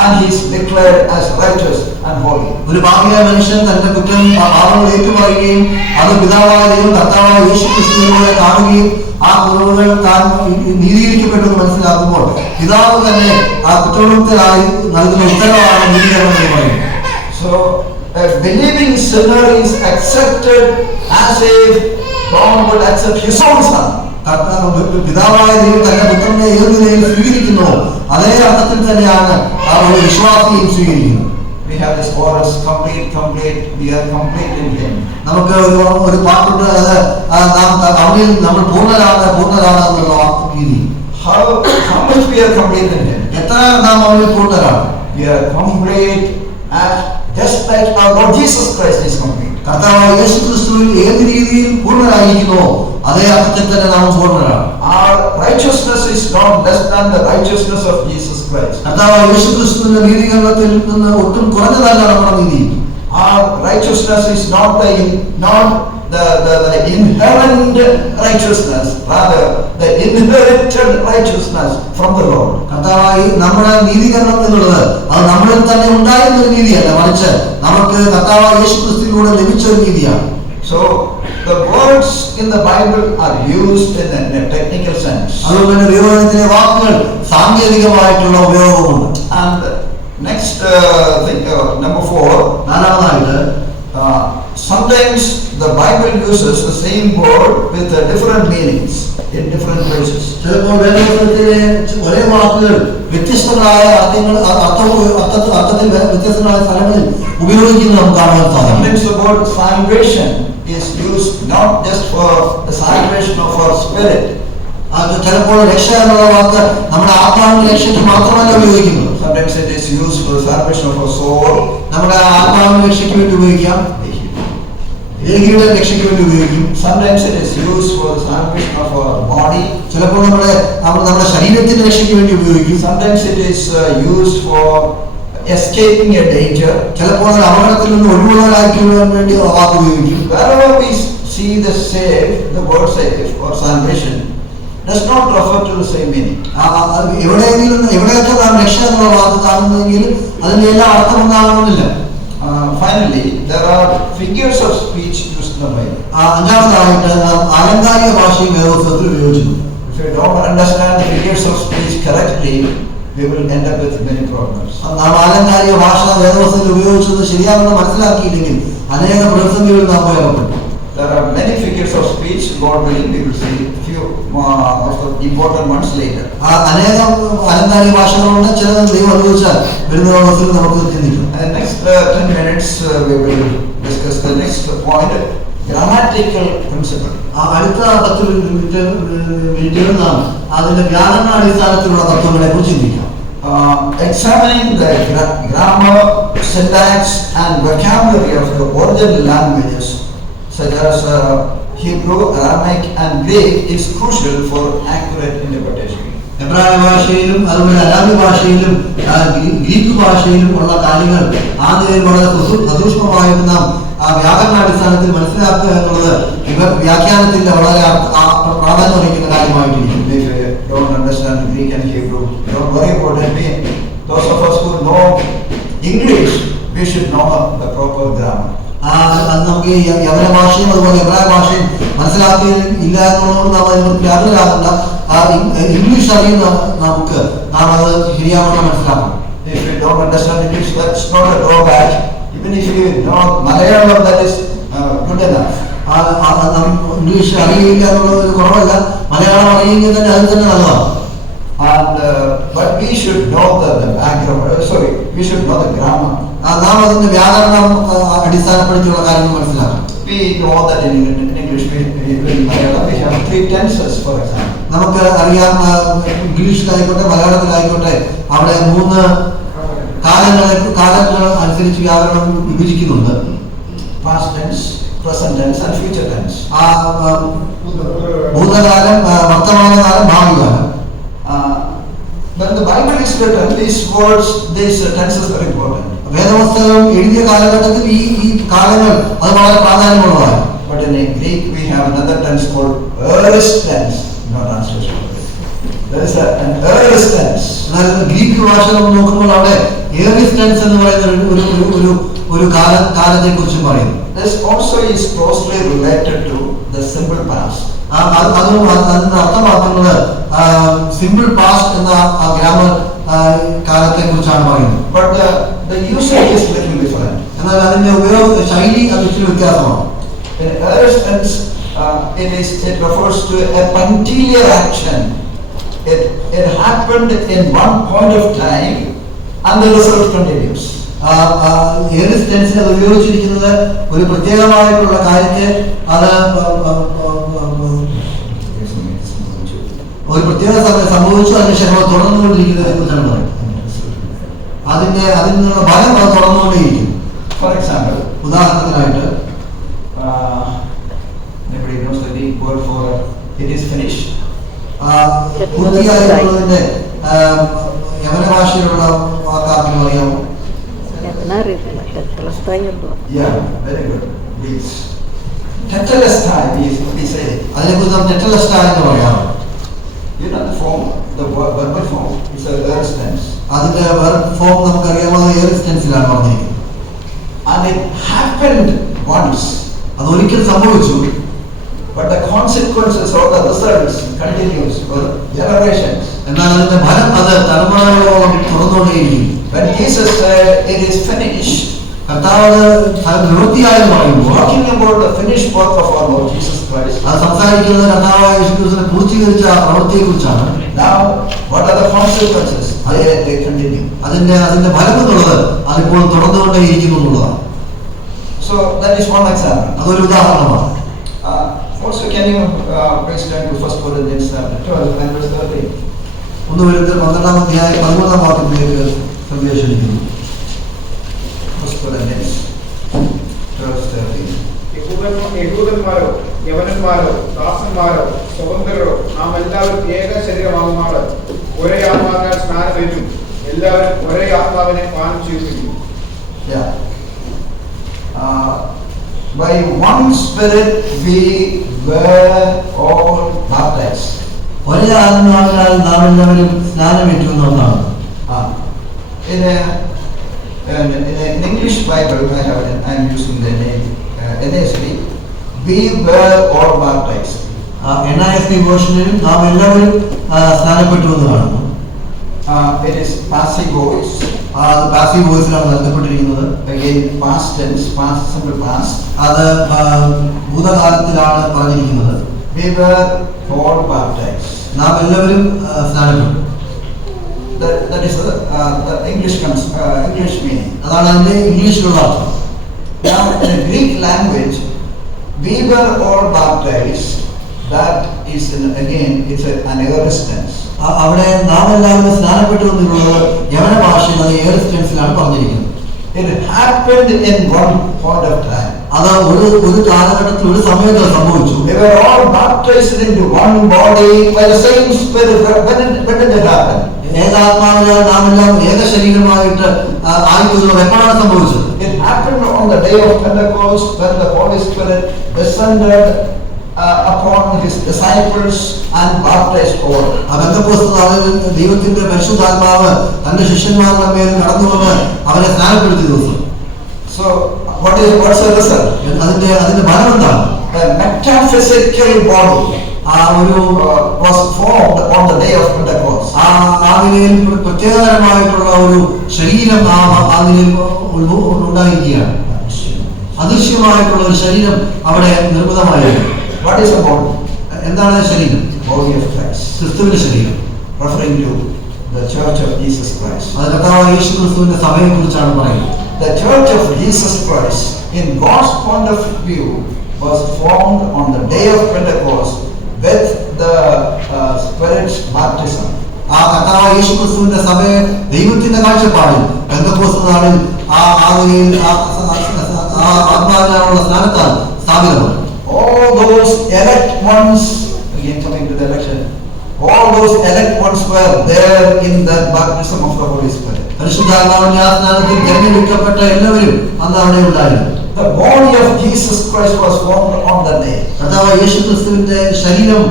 and he is declared as righteous and holy. ഒരു പാപിയായ മനുഷ്യൻ തന്റെ കുറ്റം പാപങ്ങൾ ഏറ്റുപറയുകയും അത് പിതാവായ ദൈവം കർത്താവായ യേശുക്രിസ്തുവിലൂടെ കാണുകയും ആ കുറവുകൾ താൻ നീതീകരിക്കപ്പെട്ടു എന്ന് മനസ്സിലാക്കുമ്പോൾ പിതാവ് തന്നെ ആ കുറ്റവിമുക്തനായി നൽകുന്ന ഉത്തരവാണ് നീതീകരണം എന്ന് പറയുന്നത്. So a believing sinner is accepted as if God would accept his own son. പിതാവായ ദൈവം തന്റെ പുത്രനെ ഏത് നിലയിൽ സ്വീകരിക്കുന്നു അതേ അർത്ഥത്തിൽ തന്നെയാണ് ആ ഒരു വിശ്വാസിയും സ്വീകരിക്കുന്നത്. We have this chorus, complete, we are complete in him. നമുക്ക് ഒരു പാട്ടുണ്ട്, അത് അവനിൽ നമ്മൾ പൂർണ്ണരാണ് എന്നുള്ള രീതി. How much we are complete in him? എത്ര നാം അവനിൽ പൂർണ്ണരാണ്? We are complete just like our Lord Jesus Christ is complete. കർത്താവായ യേശുക്രിസ്തുവിൽ ഏത് രീതിയിൽ പൂർണ്ണരായിരിക്കുന്നോ അതേ അർത്ഥത്തിൽ തന്നെ നാം പൂർണ്ണരാണ്. Our righteousness is not less than the righteousness of Jesus Christ. കർത്താവായ യേശുക്രിസ്തുവിന്റെ നീതീകരണത്തിൽ നിന്ന് ഒട്ടും കുറഞ്ഞതല്ല നമ്മുടെ നീതി. Our righteousness is not the inherent righteousness, rather the inherited righteousness from the Lord. കർത്താവായി നമ്മുടെ നീതീകരണം എന്നുള്ളത് അത് നമ്മളിൽ തന്നെ ഉണ്ടായിരുന്ന ഒരു നീതിയല്ല, മറിച്ച് നമുക്ക് കർത്താവായ യേശുക്രിസ്തുവിലൂടെ ലഭിച്ച ഒരു നീതിയാണ്. So the words in the Bible are used in a technical sense. അതുകൊണ്ട് തന്നെ ദൈവവചനത്തിലെ വാക്കുകൾ സാങ്കേതികമായിട്ടുള്ള ഉപയോഗമുണ്ട്. And next thing, number 4, നാലാമതായിട്ട് sometimes the Bible uses the same word with different meanings in different places. ചിലപ്പോൾ വേദപുസ്തകത്തിലെ ഒരേ വാക്കുകൾ വ്യത്യസ്തങ്ങളായ അർത്ഥത്തിൽ വ്യത്യസ്തങ്ങളായ സ്ഥലങ്ങളിൽ ഉപയോഗിക്കുന്നത് നമുക്ക് കാണാൻ സാധിക്കും. Sometimes the word salvation is used not just for the salvation of our spirit. ചിലപ്പോൾ രക്ഷ എന്നുള്ള വാക്ക് നമ്മുടെ ആത്മാവിന്റെ രക്ഷയ്ക്ക് മാത്രമല്ല ഉപയോഗിക്കുന്നത്. Sometimes it is used for the salvation of our soul. നമ്മുടെ ആത്മാവിന്റെ രക്ഷയ്ക്ക് വേണ്ടി ഉപയോഗിക്കാം, ദേഹിയുടെ രക്ഷയ്ക്ക് വേണ്ടി ഉപയോഗിക്കും. Sometimes it is used for the salvation of our body. ചിലപ്പോൾ നമ്മുടെ ശരീരത്തിന്റെ രക്ഷയ്ക്ക് വേണ്ടി ഉപയോഗിക്കും. Sometimes it is used for escaping a danger. ചിലപ്പോൾ അപകടത്തിൽ നിന്ന് ഒഴിവുള്ളവരാക്കുവാൻ വേണ്ടി വാക്ക് ഉപയോഗിക്കും. Wherever we see the save, the word save or salvation does not refer to the same meaning. എവിടെയൊക്കെ നാം രക്ഷ എന്നുള്ള വാക്ക് കാണുന്നെങ്കിൽ അതിന്റെ എല്ലാ അർത്ഥം ഉണ്ടാകണമെന്നില്ല. Finally, there are figures of speech used in the Bible. അഞ്ചാമതായിട്ട് നാം ആലങ്കാരിക ഭാഷയും വേദപുസ്തകത്തിൽ ഉപയോഗിക്കുന്നു. If you don't understand the figures of speech correctly, we will end up with many problems. നാം ആലങ്കാരിക ഭാഷ വേദപുസ്തകത്തിൽ ഉപയോഗിച്ചത് ശരിയാണെന്ന് മനസ്സിലാക്കിയില്ലെങ്കിൽ അനേക പ്രതിസന്ധികൾ നാം പോയപ്പെടും. There are many figures of speech. God willing, we will see few of the important ones later. അനേകം അലങ്കാരിക ഭാഷകളുണ്ട്. ചിലത് ദൈവം അനുവദിച്ചാൽ വരുന്ന ദിവസത്തിൽ നമുക്ക് ചിന്തിക്കും. In the next 10 minutes, we will discuss the next point, grammatical principle. അടുത്ത 10 മിനിറ്റുകൾ നാം അതിന്റെ വ്യാകരണ അടിസ്ഥാനത്തിലുള്ള തത്വങ്ങളെ കുറിച്ച് ചിന്തിക്കാം. Examining the grammar, syntax and vocabulary of the original languages such as Hebrew, Aramaic and Greek is crucial for accurate interpretation. എബ്രായ ഭാഷയിലും അതുപോലെ അരാബി ഭാഷയിലും ഗ്രീക്ക് ഭാഷയിലും ഉള്ള കാര്യങ്ങൾ ആദ്യം വളരെ സസൂക്ഷ്മമായിട്ട് നാം വ്യാകരണാടിസ്ഥാനത്തിൽ മനസ്സിലാക്കുക എന്നുള്ളത് ഇവർ വ്യാഖ്യാനത്തിന്റെ വളരെ പ്രാധാന്യം വഹിക്കുന്ന കാര്യമായിട്ടിരിക്കും. If you don't understand Greek and Hebrew, don't worry about it. Those of us who know English, we should know the proper grammar. അത് നമുക്ക് യവന ഭാഷയും അതുപോലെ എബ്രായ ഭാഷയും മനസ്സിലാക്കിയില്ല എന്നുള്ളത് നാം അതിനെക്കുറിച്ച് വ്യാകുലരാകണ്ട. ഇംഗ്ലീഷ് അറിയുന്ന നമുക്ക് നാം അത് ശരിയാവണം മനസ്സിലാക്കണം. If you don't understand English, that's not a drawback. Even if you know Malayalam, that is good enough. English അറിയില്ല എന്നുള്ളത് ഒരു കുറവല്ല. മലയാളം അറിയുമെങ്കിൽ തന്നെ അത് തന്നെ നല്ലതാണ്. But we should know the background. We should know the grammar. നാം അതിന്റെ വ്യാകരണം അടിസ്ഥാനപ്പെടുത്തിയുള്ള കാര്യങ്ങൾ മനസ്സിലാക്കണം. We know that in English, in Malayalam, we have 3 tenses, for example. നമുക്ക് അറിയാം ഇംഗ്ലീഷിലായിക്കോട്ടെ മലയാളത്തിലായിക്കോട്ടെ അവിടെ 3 കാലങ്ങൾ അനുസരിച്ച് വ്യാകരണം വിഭജിക്കുന്നുണ്ട്. Past tense, present tense and future tense. ഭൂതകാലം, വർത്തമാനകാലം, ഭാവികാലം. When the Bible is written, these words, these tenses are important. വേദപുസ്തകം എഴുതിയ കാലഘട്ടത്തിൽ ഈ കാലങ്ങൾ അത് വളരെ പ്രാധാന്യമുള്ളതാണ്. But in Greek, we have another tense called aorist tense. No translation. There is an aorist tense. എന്നാൽ ഗ്രീക്ക് ഭാഷ നോക്കുമ്പോൾ അവിടെ എയറിസ്റ്റ് ടെൻസ് എന്ന് പറയുന്ന ഒരു കാലത്തെ കുറിച്ചും പറയുന്നു. This also is closely related to the simple past. അതും അതിന് അർത്ഥമാക്കുന്നത് സിമ്പിൾ പാസ്റ്റ് എന്ന ഗ്രാമർ കാലത്തെ കുറിച്ചാണ് പറയുന്നത്. But the usage is little different. എന്നാൽ അതിന്റെ ഉപയോഗ ശൈലി അതിൽ വ്യത്യാസമാണ്. In aorist tense, it refers to a punctiliar action. It happened in one point of time and the result continues. എയറിസ്റ്റ് ടെൻസിൽ അത് ഉപയോഗിച്ചിരിക്കുന്നത് ഒരു പ്രത്യേകമായിട്ടുള്ള കാര്യത്തെ അത് ഒരു പ്രത്യേക സമയം സംഭവിച്ചു അതിനുശേഷം അത് തുടർന്നുകൊണ്ടിരിക്കുന്നതിനെ കുറിച്ചാണ് പറയുന്നത്. അതിൽ നിന്നുള്ള ഫലം അത് തുടർന്നുകൊണ്ടേയിരിക്കും. For example, ഉദാഹരണത്തിനായിട്ട് anybody knows the Greek word for it is finished? പൂർത്തിയായിട്ടുള്ളതിന്റെ യവന ഭാഷയിലുള്ള വാക്കാർക്കും അറിയാമോ? Yeah, very good. Please. Tetelestai, we say. അതിനെക്കുറിച്ച് ടെറ്റലസ്റ്റാ എന്ന് പറയാം. You know the form, the verbal form. It's a aorist tense. അതിന്റെ ഫോം നമുക്കറിയാമോ? എയറിസ്റ്റ് ടെൻസിലാണ് പറഞ്ഞിരിക്കുന്നത്. And it happened once. അത് ഒരിക്കൽ സംഭവിച്ചു. But the consequences or the results continues for generations. എന്നാൽ അതിന്റെ ഫലം അത് തലമുറകളോളം തുടർന്നുകൊണ്ടേയിരിക്കും. When Jesus said it is finished, കർത്താവ് അത് നിവൃത്തിയായെന്ന് പറയുമ്പോൾ talking about the finished work of our Lord Jesus Christ. അത് സംസാരിക്കുന്നത് കർത്താവായ യേശുക്രിസ്തുവിനെ പൂർത്തീകരിച്ച പ്രവൃത്തിയെ കുറിച്ചാണ്. Now, what are the consequences? They continue. അതിന്റെ ഫലം എന്നുള്ളത് അതിപ്പോൾ തുടർന്നുകൊണ്ടേയിരിക്കുന്നു എന്നുള്ളതാണ്. So that is one example. അതൊരു ഉദാഹരണമാണ്. Also, can you please turn to 1 Corinthians chapter 12 and verse 13? 1 Corinthians 12 വാക്യത്തിലേക്ക് സംവേശിക്കുന്നു. 1 Corinthians 12:13. യഹൂദന്മാരോ യവനന്മാരോ ദാസന്മാരോ സ്വതന്ത്രരോ നാം എല്ലാവരും ഏക ശരീരമാകുമാറ് ഒരേ ആത്മാവിനാൽ സ്നാനമേറ്റും എല്ലാവരും ഒരേ ആത്മാവിനെ പാനം ചെയ്യുന്നു. Yeah. By one Spirit we were all baptized. ഒരേ ആത്മാവിനാൽ നാം എല്ലാവരും സ്നാനമേറ്റു എന്നാണ്. In English Bible, I am using the name NASB. We were all baptized. NISB വേർഷനിൽ നാം എല്ലാവരും സ്നാനപ്പെട്ടു എന്ന് കാണുന്നു. It is passive voice. അത് passive വോയിസിലാണ് നൽകപ്പെട്ടിരിക്കുന്നത്. Again, past tense, past simple past. അത് ഭൂതകാലത്തിലാണ് പറഞ്ഞിരിക്കുന്നത്. We were all baptized. നാം എല്ലാവരും സ്നാനപ്പെട്ടു. That is the English meaning. അതാണ് അതിന്റെ ഇംഗ്ലീഷിലുള്ള അർത്ഥം. Now, in the Greek language, we were all baptized. That is an aorist tense. അവിടെ നാം എല്ലാവരും സ്നാനപ്പെട്ടു എന്നുള്ളത് യവന ഭാഷയിൽ അത് എയറിസ്റ്റ് ടെൻസിലാണ് പറഞ്ഞിരിക്കുന്നത്. It happened in one point of time. അത് ഒരു കാലഘട്ടത്തിൽ ഒരു സമയത്ത് സംഭവിച്ചു. We were all baptized into one body by the same Spirit. When did it happen? ഏകാത്മാവിനാൽ നാം എല്ലാം ഏക ശരീരമായിട്ട് ആയിത്തീർന്നത് എപ്പോഴാണ് സംഭവിച്ചത്? It happened on the day of Pentecost when the Holy Spirit descended upon his disciples and baptized all. Pentecost നാളിൽ ദൈവത്തിന്റെ പരിശുദ്ധാത്മാവ് തന്റെ ശിഷ്യന്മാരുടെ മേൽ കടന്നു വന്ന് അവരെ സ്നാനപ്പെടുത്തിയ ദിവസം. So what's the result? അതിന്റെ ഫലം എന്താണ്? The metaphysical body was formed on the day of Pentecost. ആ നിലയിൽ പ്രത്യേകതരമായിട്ടുള്ള ഒരു ശരീരം ആ നിലയിൽ ഉണ്ടായിരിക്കുകയാണ്. അദൃശ്യമായിട്ടുള്ള ഒരു ശരീരം അവിടെ നിർമ്മിതമായിരുന്നു. What is the body? എന്താണ് ശരീരം? Body of Christ. ക്രിസ്തുവിന്റെ ശരീരം. Referring to the Church of Jesus Christ. അത് കർത്താവായ യേശു ക്രിസ്തുവിന്റെ സഭയെ കുറിച്ചാണ് പറയുന്നത്. The Church of Jesus Christ, in God's point of view, was formed on the day of Pentecost with the Spirit's baptism. ആ കർത്താവായ യേശു ക്രിസ്തുവിന്റെ സഭയെ ദൈവത്തിന്റെ കാഴ്ചപ്പാടിൽ പെന്തക്കോസ്ത് നാളിൽ ആ നിലയിൽ ആത്മാവിനാലുള്ള സ്നാനത്താൽ സ്ഥാപിതമാണ്. All those elect ones, again coming to the election, all those elect ones were there in that baptism of the Holy Spirit. പരിശുദ്ധാത്മാവിന്റെ ആ സ്നാനത്തിൽ തിരഞ്ഞെടുക്കപ്പെട്ട എല്ലാവരും അന്ന് അവിടെ ഉണ്ടായിരുന്നു. The body of Jesus Christ was formed on that day. കർത്താവായ യേശു ക്രിസ്തുവിന്റെ ശരീരം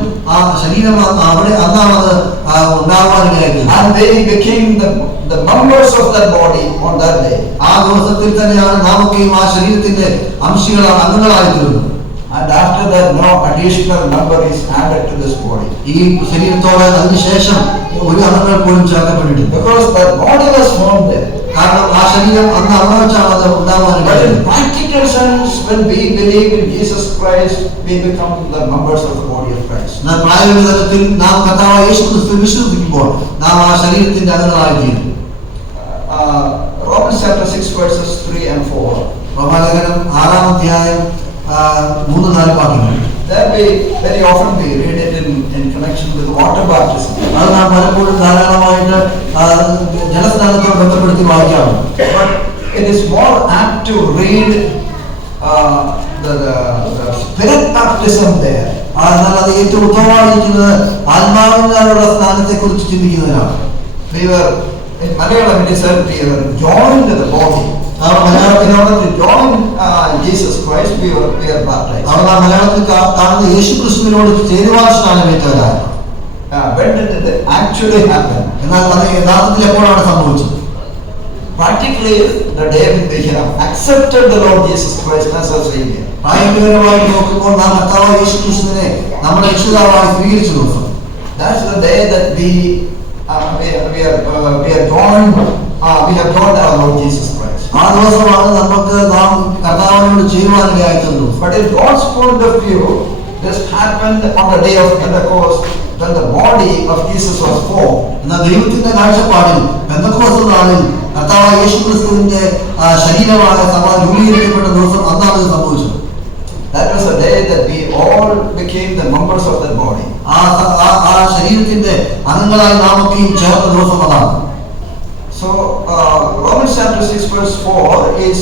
അവിടെ അന്നാണത് ഉണ്ടാവാനിടയായത്. And they became the members of that body on that day. ആ ദിവസത്തിൽ തന്നെയാണ് നാമൊക്കെയും ആ ശരീരത്തിന്റെ അംഗങ്ങളായി തീർന്നത്. And after that, no additional member is added to this body. ഈ ശരീരത്തോട് അതിനുശേഷം ഒരു അംഗങ്ങൾ പോലും ചേർക്കപ്പെട്ടിട്ടില്ല. Because that body was formed there. കാരണം ആ ശരീരം അന്ന് അവിടെ വെച്ചാണ് അത് But ഉണ്ടാവാനിടയായത്. in practical sense, when we believe in Jesus Christ, we become the members of the body of Christ. എന്നാൽ പ്രായോഗിക തലത്തിൽ നാം കർത്താവായ യേശു ക്രിസ്തുവിൽ വിശ്വസിക്കുമ്പോൾ നാം ആ ശരീരത്തിന്റെ അംഗങ്ങളായിത്തീരും. Romans chapter 6 verses 3 and 4. റോമാലേഖനം 6-ാം അധ്യായം 3-4 വാക്യങ്ങൾ. That very often we read it in connection with water baptism. അത് നാം പലപ്പോഴും ധാരാളമായിട്ട് ജലസ്നാനത്തോട് ബന്ധപ്പെടുത്തി വായിക്കാറുണ്ട്. But it is more apt to read the spirit baptism there. എന്നാൽ അത് ഏറ്റവും ഉത്തമമായിരിക്കുന്നത് ആത്മാവിനാലുള്ള സ്നാനത്തെ കുറിച്ച് ചിന്തിക്കുന്നതിനാണ്. In Malayalam it is said we were joined to the body. In order to join Jesus Christ, we are baptized. അവിടെ നാം മലയാളത്തിൽ കാണുന്ന യേശു ക്രിസ്തുവിനോട് ചേരുവാൻ സ്നാനമേറ്റവരാണ്. When did it actually happen? എന്നാൽ അത് യഥാർത്ഥത്തിൽ എപ്പോഴാണ് സംഭവിച്ചത്? Practically, the day when we have accepted the Lord Jesus Christ as our Savior. പ്രായോഗികമായി നോക്കുമ്പോൾ നാം കർത്താവായ യേശു ക്രിസ്തുവിനെ നമ്മുടെ രക്ഷിതാവായി സ്വീകരിച്ച ദിവസം. That's the day that we are joined. We have joined our Lord Jesus Christ. ആ ദിവസമാണ് നമുക്ക് നാം കർത്താവിനോട് ചെയ്യുവാനിടയായിട്ടുള്ളൂ. But in God's point of view, this happened on the day of Pentecost when the body of Jesus was formed. എന്നാൽ ദൈവത്തിന്റെ കാഴ്ചപ്പാടിൽ പെന്തക്കോസ്ത് നാളിൽ കർത്താവായ യേശുക്രിസ്തുവിന്റെ ശരീരമായ സഭ രൂപീകരിക്കപ്പെട്ട ദിവസം അന്നാണ് ഇത് സംഭവിച്ചത്. That was the day that we all became the members of that body. ആ ശരീരത്തിന്റെ അംഗങ്ങളായി നാമൊക്കെയും ചേർന്ന ദിവസം അതാണ്. So Romans chapter 6 verse 4 is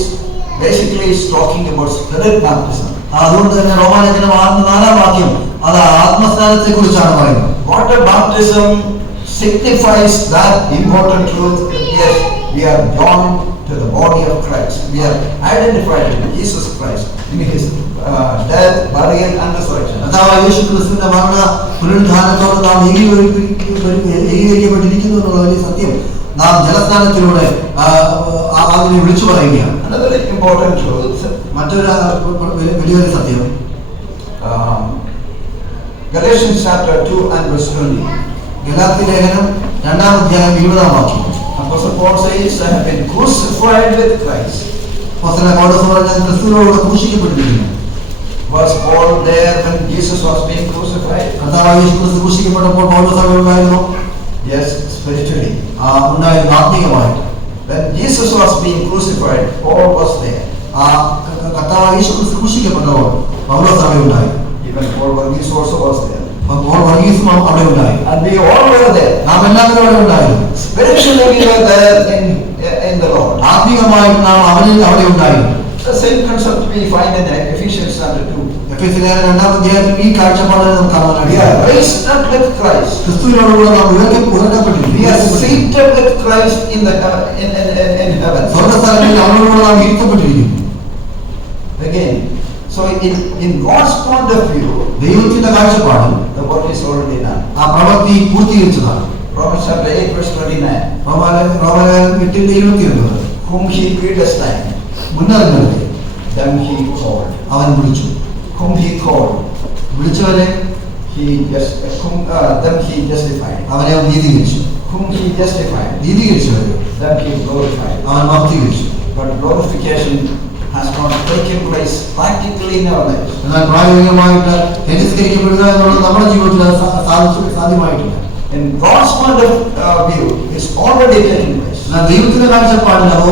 basically talking about spirit baptism. അതുകൊണ്ട് തന്നെ റോമാലേഖനം 4-ാം വാക്യം അത് ആത്മസ്നാനത്തെ കുറിച്ചാണ് പറയുന്നത്. Water baptism signifies that important truth that yes, we are joined to the body of Christ. We are identified with Jesus Christ in his death, burial and resurrection. കർത്താവായ യേശുക്രിസ്തുവിന്റെ മരണ പുനരുദ്ധാനത്തോട് നാം ഏകീകരിക്കപ്പെട്ടിരിക്കുന്നു എന്നുള്ള വലിയ സത്യം നാം ജലസ്നാനത്തിലൂടെ അതിനെ വിളിച്ചു പറയുകയാണ്. Another important truth, മറ്റൊരു വലിയൊരു സത്യം Galatians chapter 2 and verse 20. Galatia ലേഖനം 2-ാം അധ്യായം 20-ാം വാക്യം. Apostle Paul says, I have been crucified with Christ. അപ്പോസ്തലനായ പൗലോസ് പറഞ്ഞ ക്രിസ്തുവിനോട് ക്രൂശിക്കപ്പെട്ടിരിക്കുന്നു. Was Paul there when Jesus was being crucified? കർത്താവായ യേശുക്രിസ്തു ക്രൂശിക്കപ്പെട്ടപ്പോൾ പൗലോസ് അവിടെ ഉണ്ടായിരുന്നു. Yes, spiritually. ഉണ്ടായിരുന്നു ആത്മീയമായിട്ട്. When Jesus was being crucified, Paul was there. കർത്താവായ യേശുക്രിസ്തു ക്രൂശിക്കപ്പെട്ടപ്പോൾ പൗലോസ് അവിടെ ഉണ്ടായിരുന്നു. Even Paul Varghese also was there. Paul വർഗീസും അവിടെ ഉണ്ടായി. And we all were there. നാം എല്ലാവരും അവിടെ ഉണ്ടായിരുന്നു. Spiritually we were there in the Lord. ആത്മീയമായിട്ട് നാം അവനിൽ അവിടെ ഉണ്ടായിരുന്നു. The same concept we find in Ephesians chapter 2. എഫെസ്യർ 2-ാം അധ്യായത്തിൽ ഈ കാഴ്ചപ്പാടിനെ നമുക്ക് കാണാൻ We കഴിയും. are raised up with Christ. ക്രിസ്തുവിനോടുകൂടെ നാം ഉയർത്തപ്പെട്ടിരിക്കുന്നു. We are seated with Christ in heaven. സ്വർഗ്ഗസ്ഥലങ്ങളിൽ അവനോടുകൂടെ നാം ഇരുത്തപ്പെട്ടിരിക്കുന്നു. Again, so in God's point of view, ദൈവത്തിന്റെ കാഴ്ചപ്പാടിൽ the work is already done. ആ പ്രവൃത്തി പൂർത്തീകരിച്ചതാണ്. Romans chapter 8 verse 29. റോമാലേഖനം 8:29 Whom he predestined, മുന്നറിഞ്ഞവരെ them he called. അവൻ വിളിച്ചു. Whom he called, വിളിച്ചവരെ them he justified. അവനെ അവൻ നീതീകരിച്ചു. Whom he justified, നീതീകരിച്ചവരെ them he glorified. അവൻ മഹത്വീകരിച്ചു. But glorification has not taken place practically in our lives. എന്നാൽ പ്രായോഗികമായിട്ട് തിരസ്കരിക്കപ്പെടുക എന്നുള്ളത് നമ്മുടെ ജീവിതത്തിൽ സാധ്യമായിട്ടില്ല. In God's point of view, it's already taking place. എന്നാൽ ദൈവത്തിന്റെ കാഴ്ചപ്പാടിൽ അത്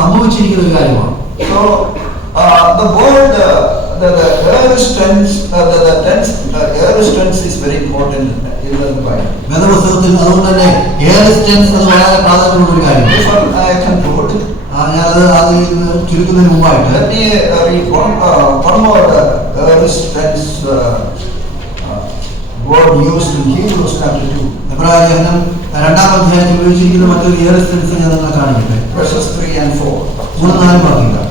സംഭവിച്ചിരിക്കുന്ന ഒരു കാര്യമാണ്. So the word, the aorist tense, the aorist tense is very important in the Bible. വേദപുസ്തകത്തിൽ അതുകൊണ്ട് തന്നെ aorist tense അത് വളരെ പ്രാധാന്യമുള്ള ഒരു കാര്യമാണ്. Before I conclude, ഞാനത് അതിൽ ചുരുക്കുന്നതിന് മുമ്പായിട്ട് let me read one more aorist tense word used in Hebrews chapter 2. എബ്രായ ലേഖനം 2-ാം അധ്യായത്തിൽ ഉപയോഗിച്ചിരിക്കുന്ന മറ്റൊരു aorist tense ഞാൻ നിങ്ങളെ കാണിക്കട്ടെ. Verses 3 and 4. 3-4 വാക്യങ്ങൾ.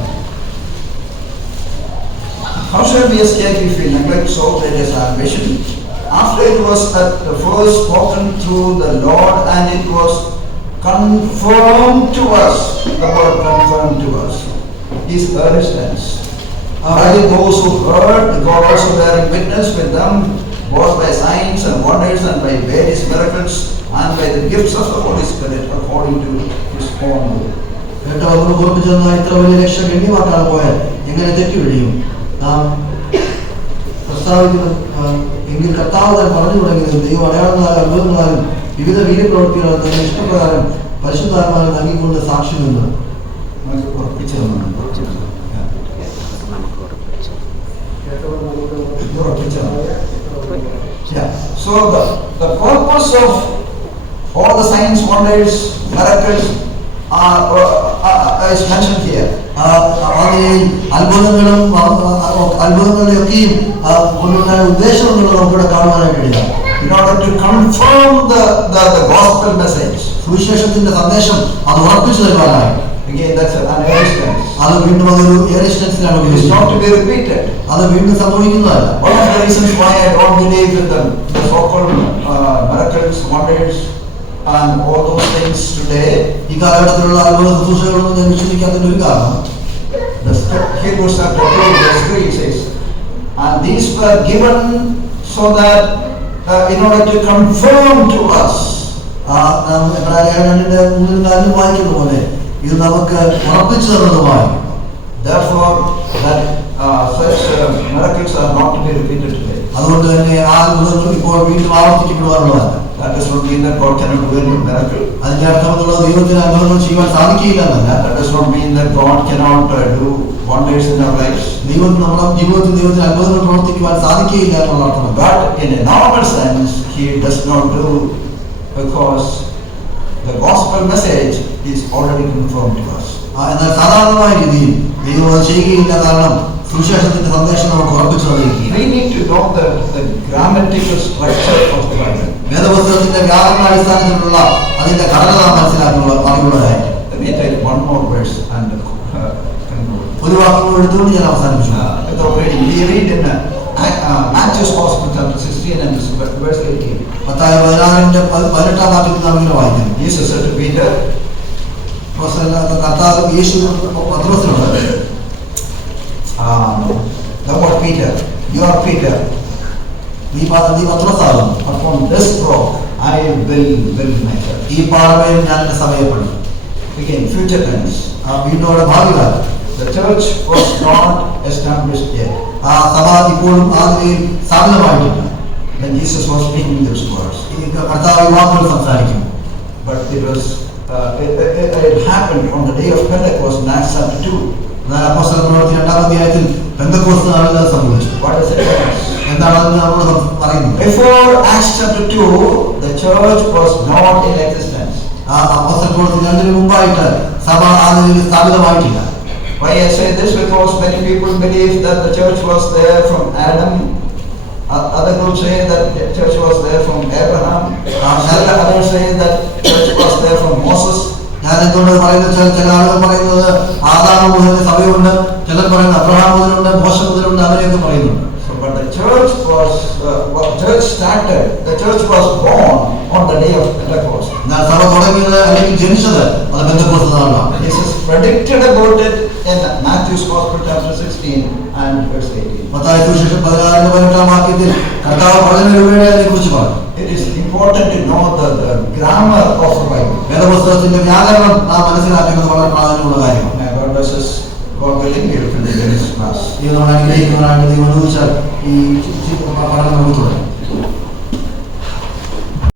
How shall we escape if we neglect so great a salvation? After it was at the first spoken through the Lord, and it was confirmed to us, the word confirmed to us is aorist tense. By those who heard, God also bearing witness with them, both by signs and wonders and by various miracles and by the gifts of the Holy Spirit according to his own will. കേട്ടവർ ഓർപ്പിച്ചെന്ന ഇത്ര വലിയ രക്ഷ ഗണ്യമാക്കാൻ പോയാൽ എങ്ങനെ തെറ്റുകഴിയും? നാം പ്രസ്താവിക്കുന്ന എങ്കിൽ കർത്താവ് താൻ പറഞ്ഞു തുടങ്ങിയത് ദൈവം അടയാളങ്ങളാലും അത്ഭുതങ്ങളാലും വിവിധ വീര്യപ്രവൃത്തികളും തന്നെ ഇഷ്ടപ്രകാരം പരിശുദ്ധാത്മാവിനെ നൽകിക്കൊണ്ട് സാക്ഷി നിന്ന് ഉറപ്പിച്ചു തന്നു. So the purpose of all the signs, wonders, miracles is mentioned here. അത്ഭുതങ്ങളുടെയൊക്കെയും കൊണ്ടുണ്ടായ ഉദ്ദേശം എന്നുള്ളത് നമുക്കിവിടെ കാണുവാനായിട്ട് കഴിയാം. In order to confirm the gospel message. സുവിശേഷത്തിന്റെ സന്ദേശം അത് ഉറപ്പിച്ചു തരുവാനായി. Again, that's an aorist tense. അത് വീണ്ടും അതൊരു aorist tense-ലാണ് It's ഉപയോഗിക്കുന്നത്. not to be repeated. അത് വീണ്ടും സംഭവിക്കുന്നതല്ല. One of the reasons why I don't believe in the so-called miracles, wonders, and all those things today, ഈ കാലഘട്ടത്തിലുള്ള അത്ഭുത ശുശ്രൂഷകളൊന്നും ഞാൻ വിശ്വസിക്കാത്തതിന്റെ ഒരു കാരണം the Hebrews chapter 2 verse 3 says, and these were given so that in order to confirm to us. വായിക്കുന്ന പോലെ ഇത് നമുക്ക് ഉറപ്പിച്ചു തന്നതുമായി. Therefore, that such miracles are not to be repeated today. അതുകൊണ്ട് തന്നെ ആ അത്ഭുതങ്ങൾ ഇപ്പോൾ വീണ്ടും ആവർത്തിക്കപ്പെടുവാനുള്ളതല്ല. That does not mean that God cannot do any miracle. അതിന്റെ അർത്ഥമെന്നുള്ളത് ദൈവത്തിന് അത്ഭുതങ്ങൾ ചെയ്യുവാൻ സാധിക്കില്ല എന്നല്ല. That does not mean that God cannot do wonders in our lives. ദൈവം നമ്മുടെ ജീവിതത്തിൽ ദൈവത്തിന് അത്ഭുതങ്ങൾ പ്രവർത്തിക്കുവാൻ സാധിക്കില്ല എന്നുള്ള അർത്ഥമല്ല. But in a normal sense, He does not do, because the gospel message is already confirmed to us. എന്നാൽ സാധാരണമായ രീതിയിൽ ദൈവം അത് ചെയ്യുകയില്ല. കാരണം സുവിശേഷത്തിന്റെ സന്ദേശം നമുക്ക് ഉറപ്പിച്ചു തന്നിരിക്കുകയാണ്. We need to know the grammatical structure of the Bible. വേദപുസ്തകത്തിന്റെ വ്യാകരണാടിസ്ഥാനത്തിലുള്ള അതിന്റെ ഘടന നാം മനസ്സിലാക്കുന്നുള്ളതായിരിക്കും. Let me take one more verse and conclude. ഒരു വാക്കുകൾ എടുത്തുകൊണ്ട് ഞാൻ അവസാനിപ്പിച്ചു. Without reading, we read in Matthew's Gospel chapter 16 and verse 18. Mathai 16-18 വാക്യത്തിൽ നാം ഇങ്ങനെ വായിക്കുന്നു. Jesus said to Peter, കർത്താവ് യേശു പത്രോസിനോട്, thou art Peter, you are Peter. നീ പത്രോസാകുന്നു. Upon this rock I will build my church. ഈ പാറമേൽ ഞാൻ എന്റെ സഭയെ പണിയും. Again, future tense. വീണ്ടോടെ ഭാവികാലം. The church was not established yet. ആ സഭ ഇപ്പോഴും ആ നിലയിൽ സ്ഥാപിതമായിട്ടില്ല. When Jesus was speaking those words, കർത്താവ് ഈ വാക്കുകൾ സംസാരിക്കുന്നു. but it happened on the day of Pentecost in Acts chapter 2. എന്നാൽ അപ്പോസ്തല പ്രവൃത്തി 2-ാം അധ്യായത്തിൽ പെന്തക്കോസ്ത് നാളിൽ അത് സംഭവിച്ചു. What does it mean? എന്താണ് അത് നമ്മളോട് പറയുന്നത്? Before Acts chapter 2, the church was not in existence. ആ അപ്പോസ്തല പ്രവൃത്തി 2-ന് മുമ്പായിട്ട് സഭ ആ നിലയിൽ സ്ഥാപിതമായിട്ടില്ല. Why I say this? Because many people believe that the church was there from Adam. Other groups say that the church was there from Abraham. Others say that church was there from Moses. ഞാൻ എന്തുകൊണ്ട് പറയുന്നത്, ചില ആളുകൾ പറയുന്നത് ആദാം മുതൽ സഭയുണ്ട്, ചിലർ പറയുന്നത് അബ്രഹാം മുതലുണ്ട്, മോശ മുതലുണ്ട്, അവരെയൊക്കെ പറയുന്നുണ്ട്. But the church started. The church was born on the day of Pentecost. എന്നാൽ സഭ തുടങ്ങിയത് അല്ലെങ്കിൽ ജനിച്ചത് അത് Pentecost നാളിലാണ്. Jesus predicted about it in Matthew's Gospel chapter 16 and verse 18. Mathai സുവിശേഷം 16-18 വാക്യത്തിൽ കർത്താവ് പ്രവചനരൂപേണയെ കുറിച്ച് പറഞ്ഞു. It is important to know the grammar of the Bible. വേദപുസ്തകത്തിന്റെ വ്യാകരണം നാം മനസ്സിലാക്കേണ്ടത് വളരെ പ്രാധാന്യമുള്ള കാര്യമാണ്. May God bless us. God willing, we will finish this class. ദൈവം അനുഗ്രഹിക്കുന്നവരാണ്. ദൈവം അനുവദിച്ചാൽ ഈ പഠനം നമുക്ക് തുടരാം.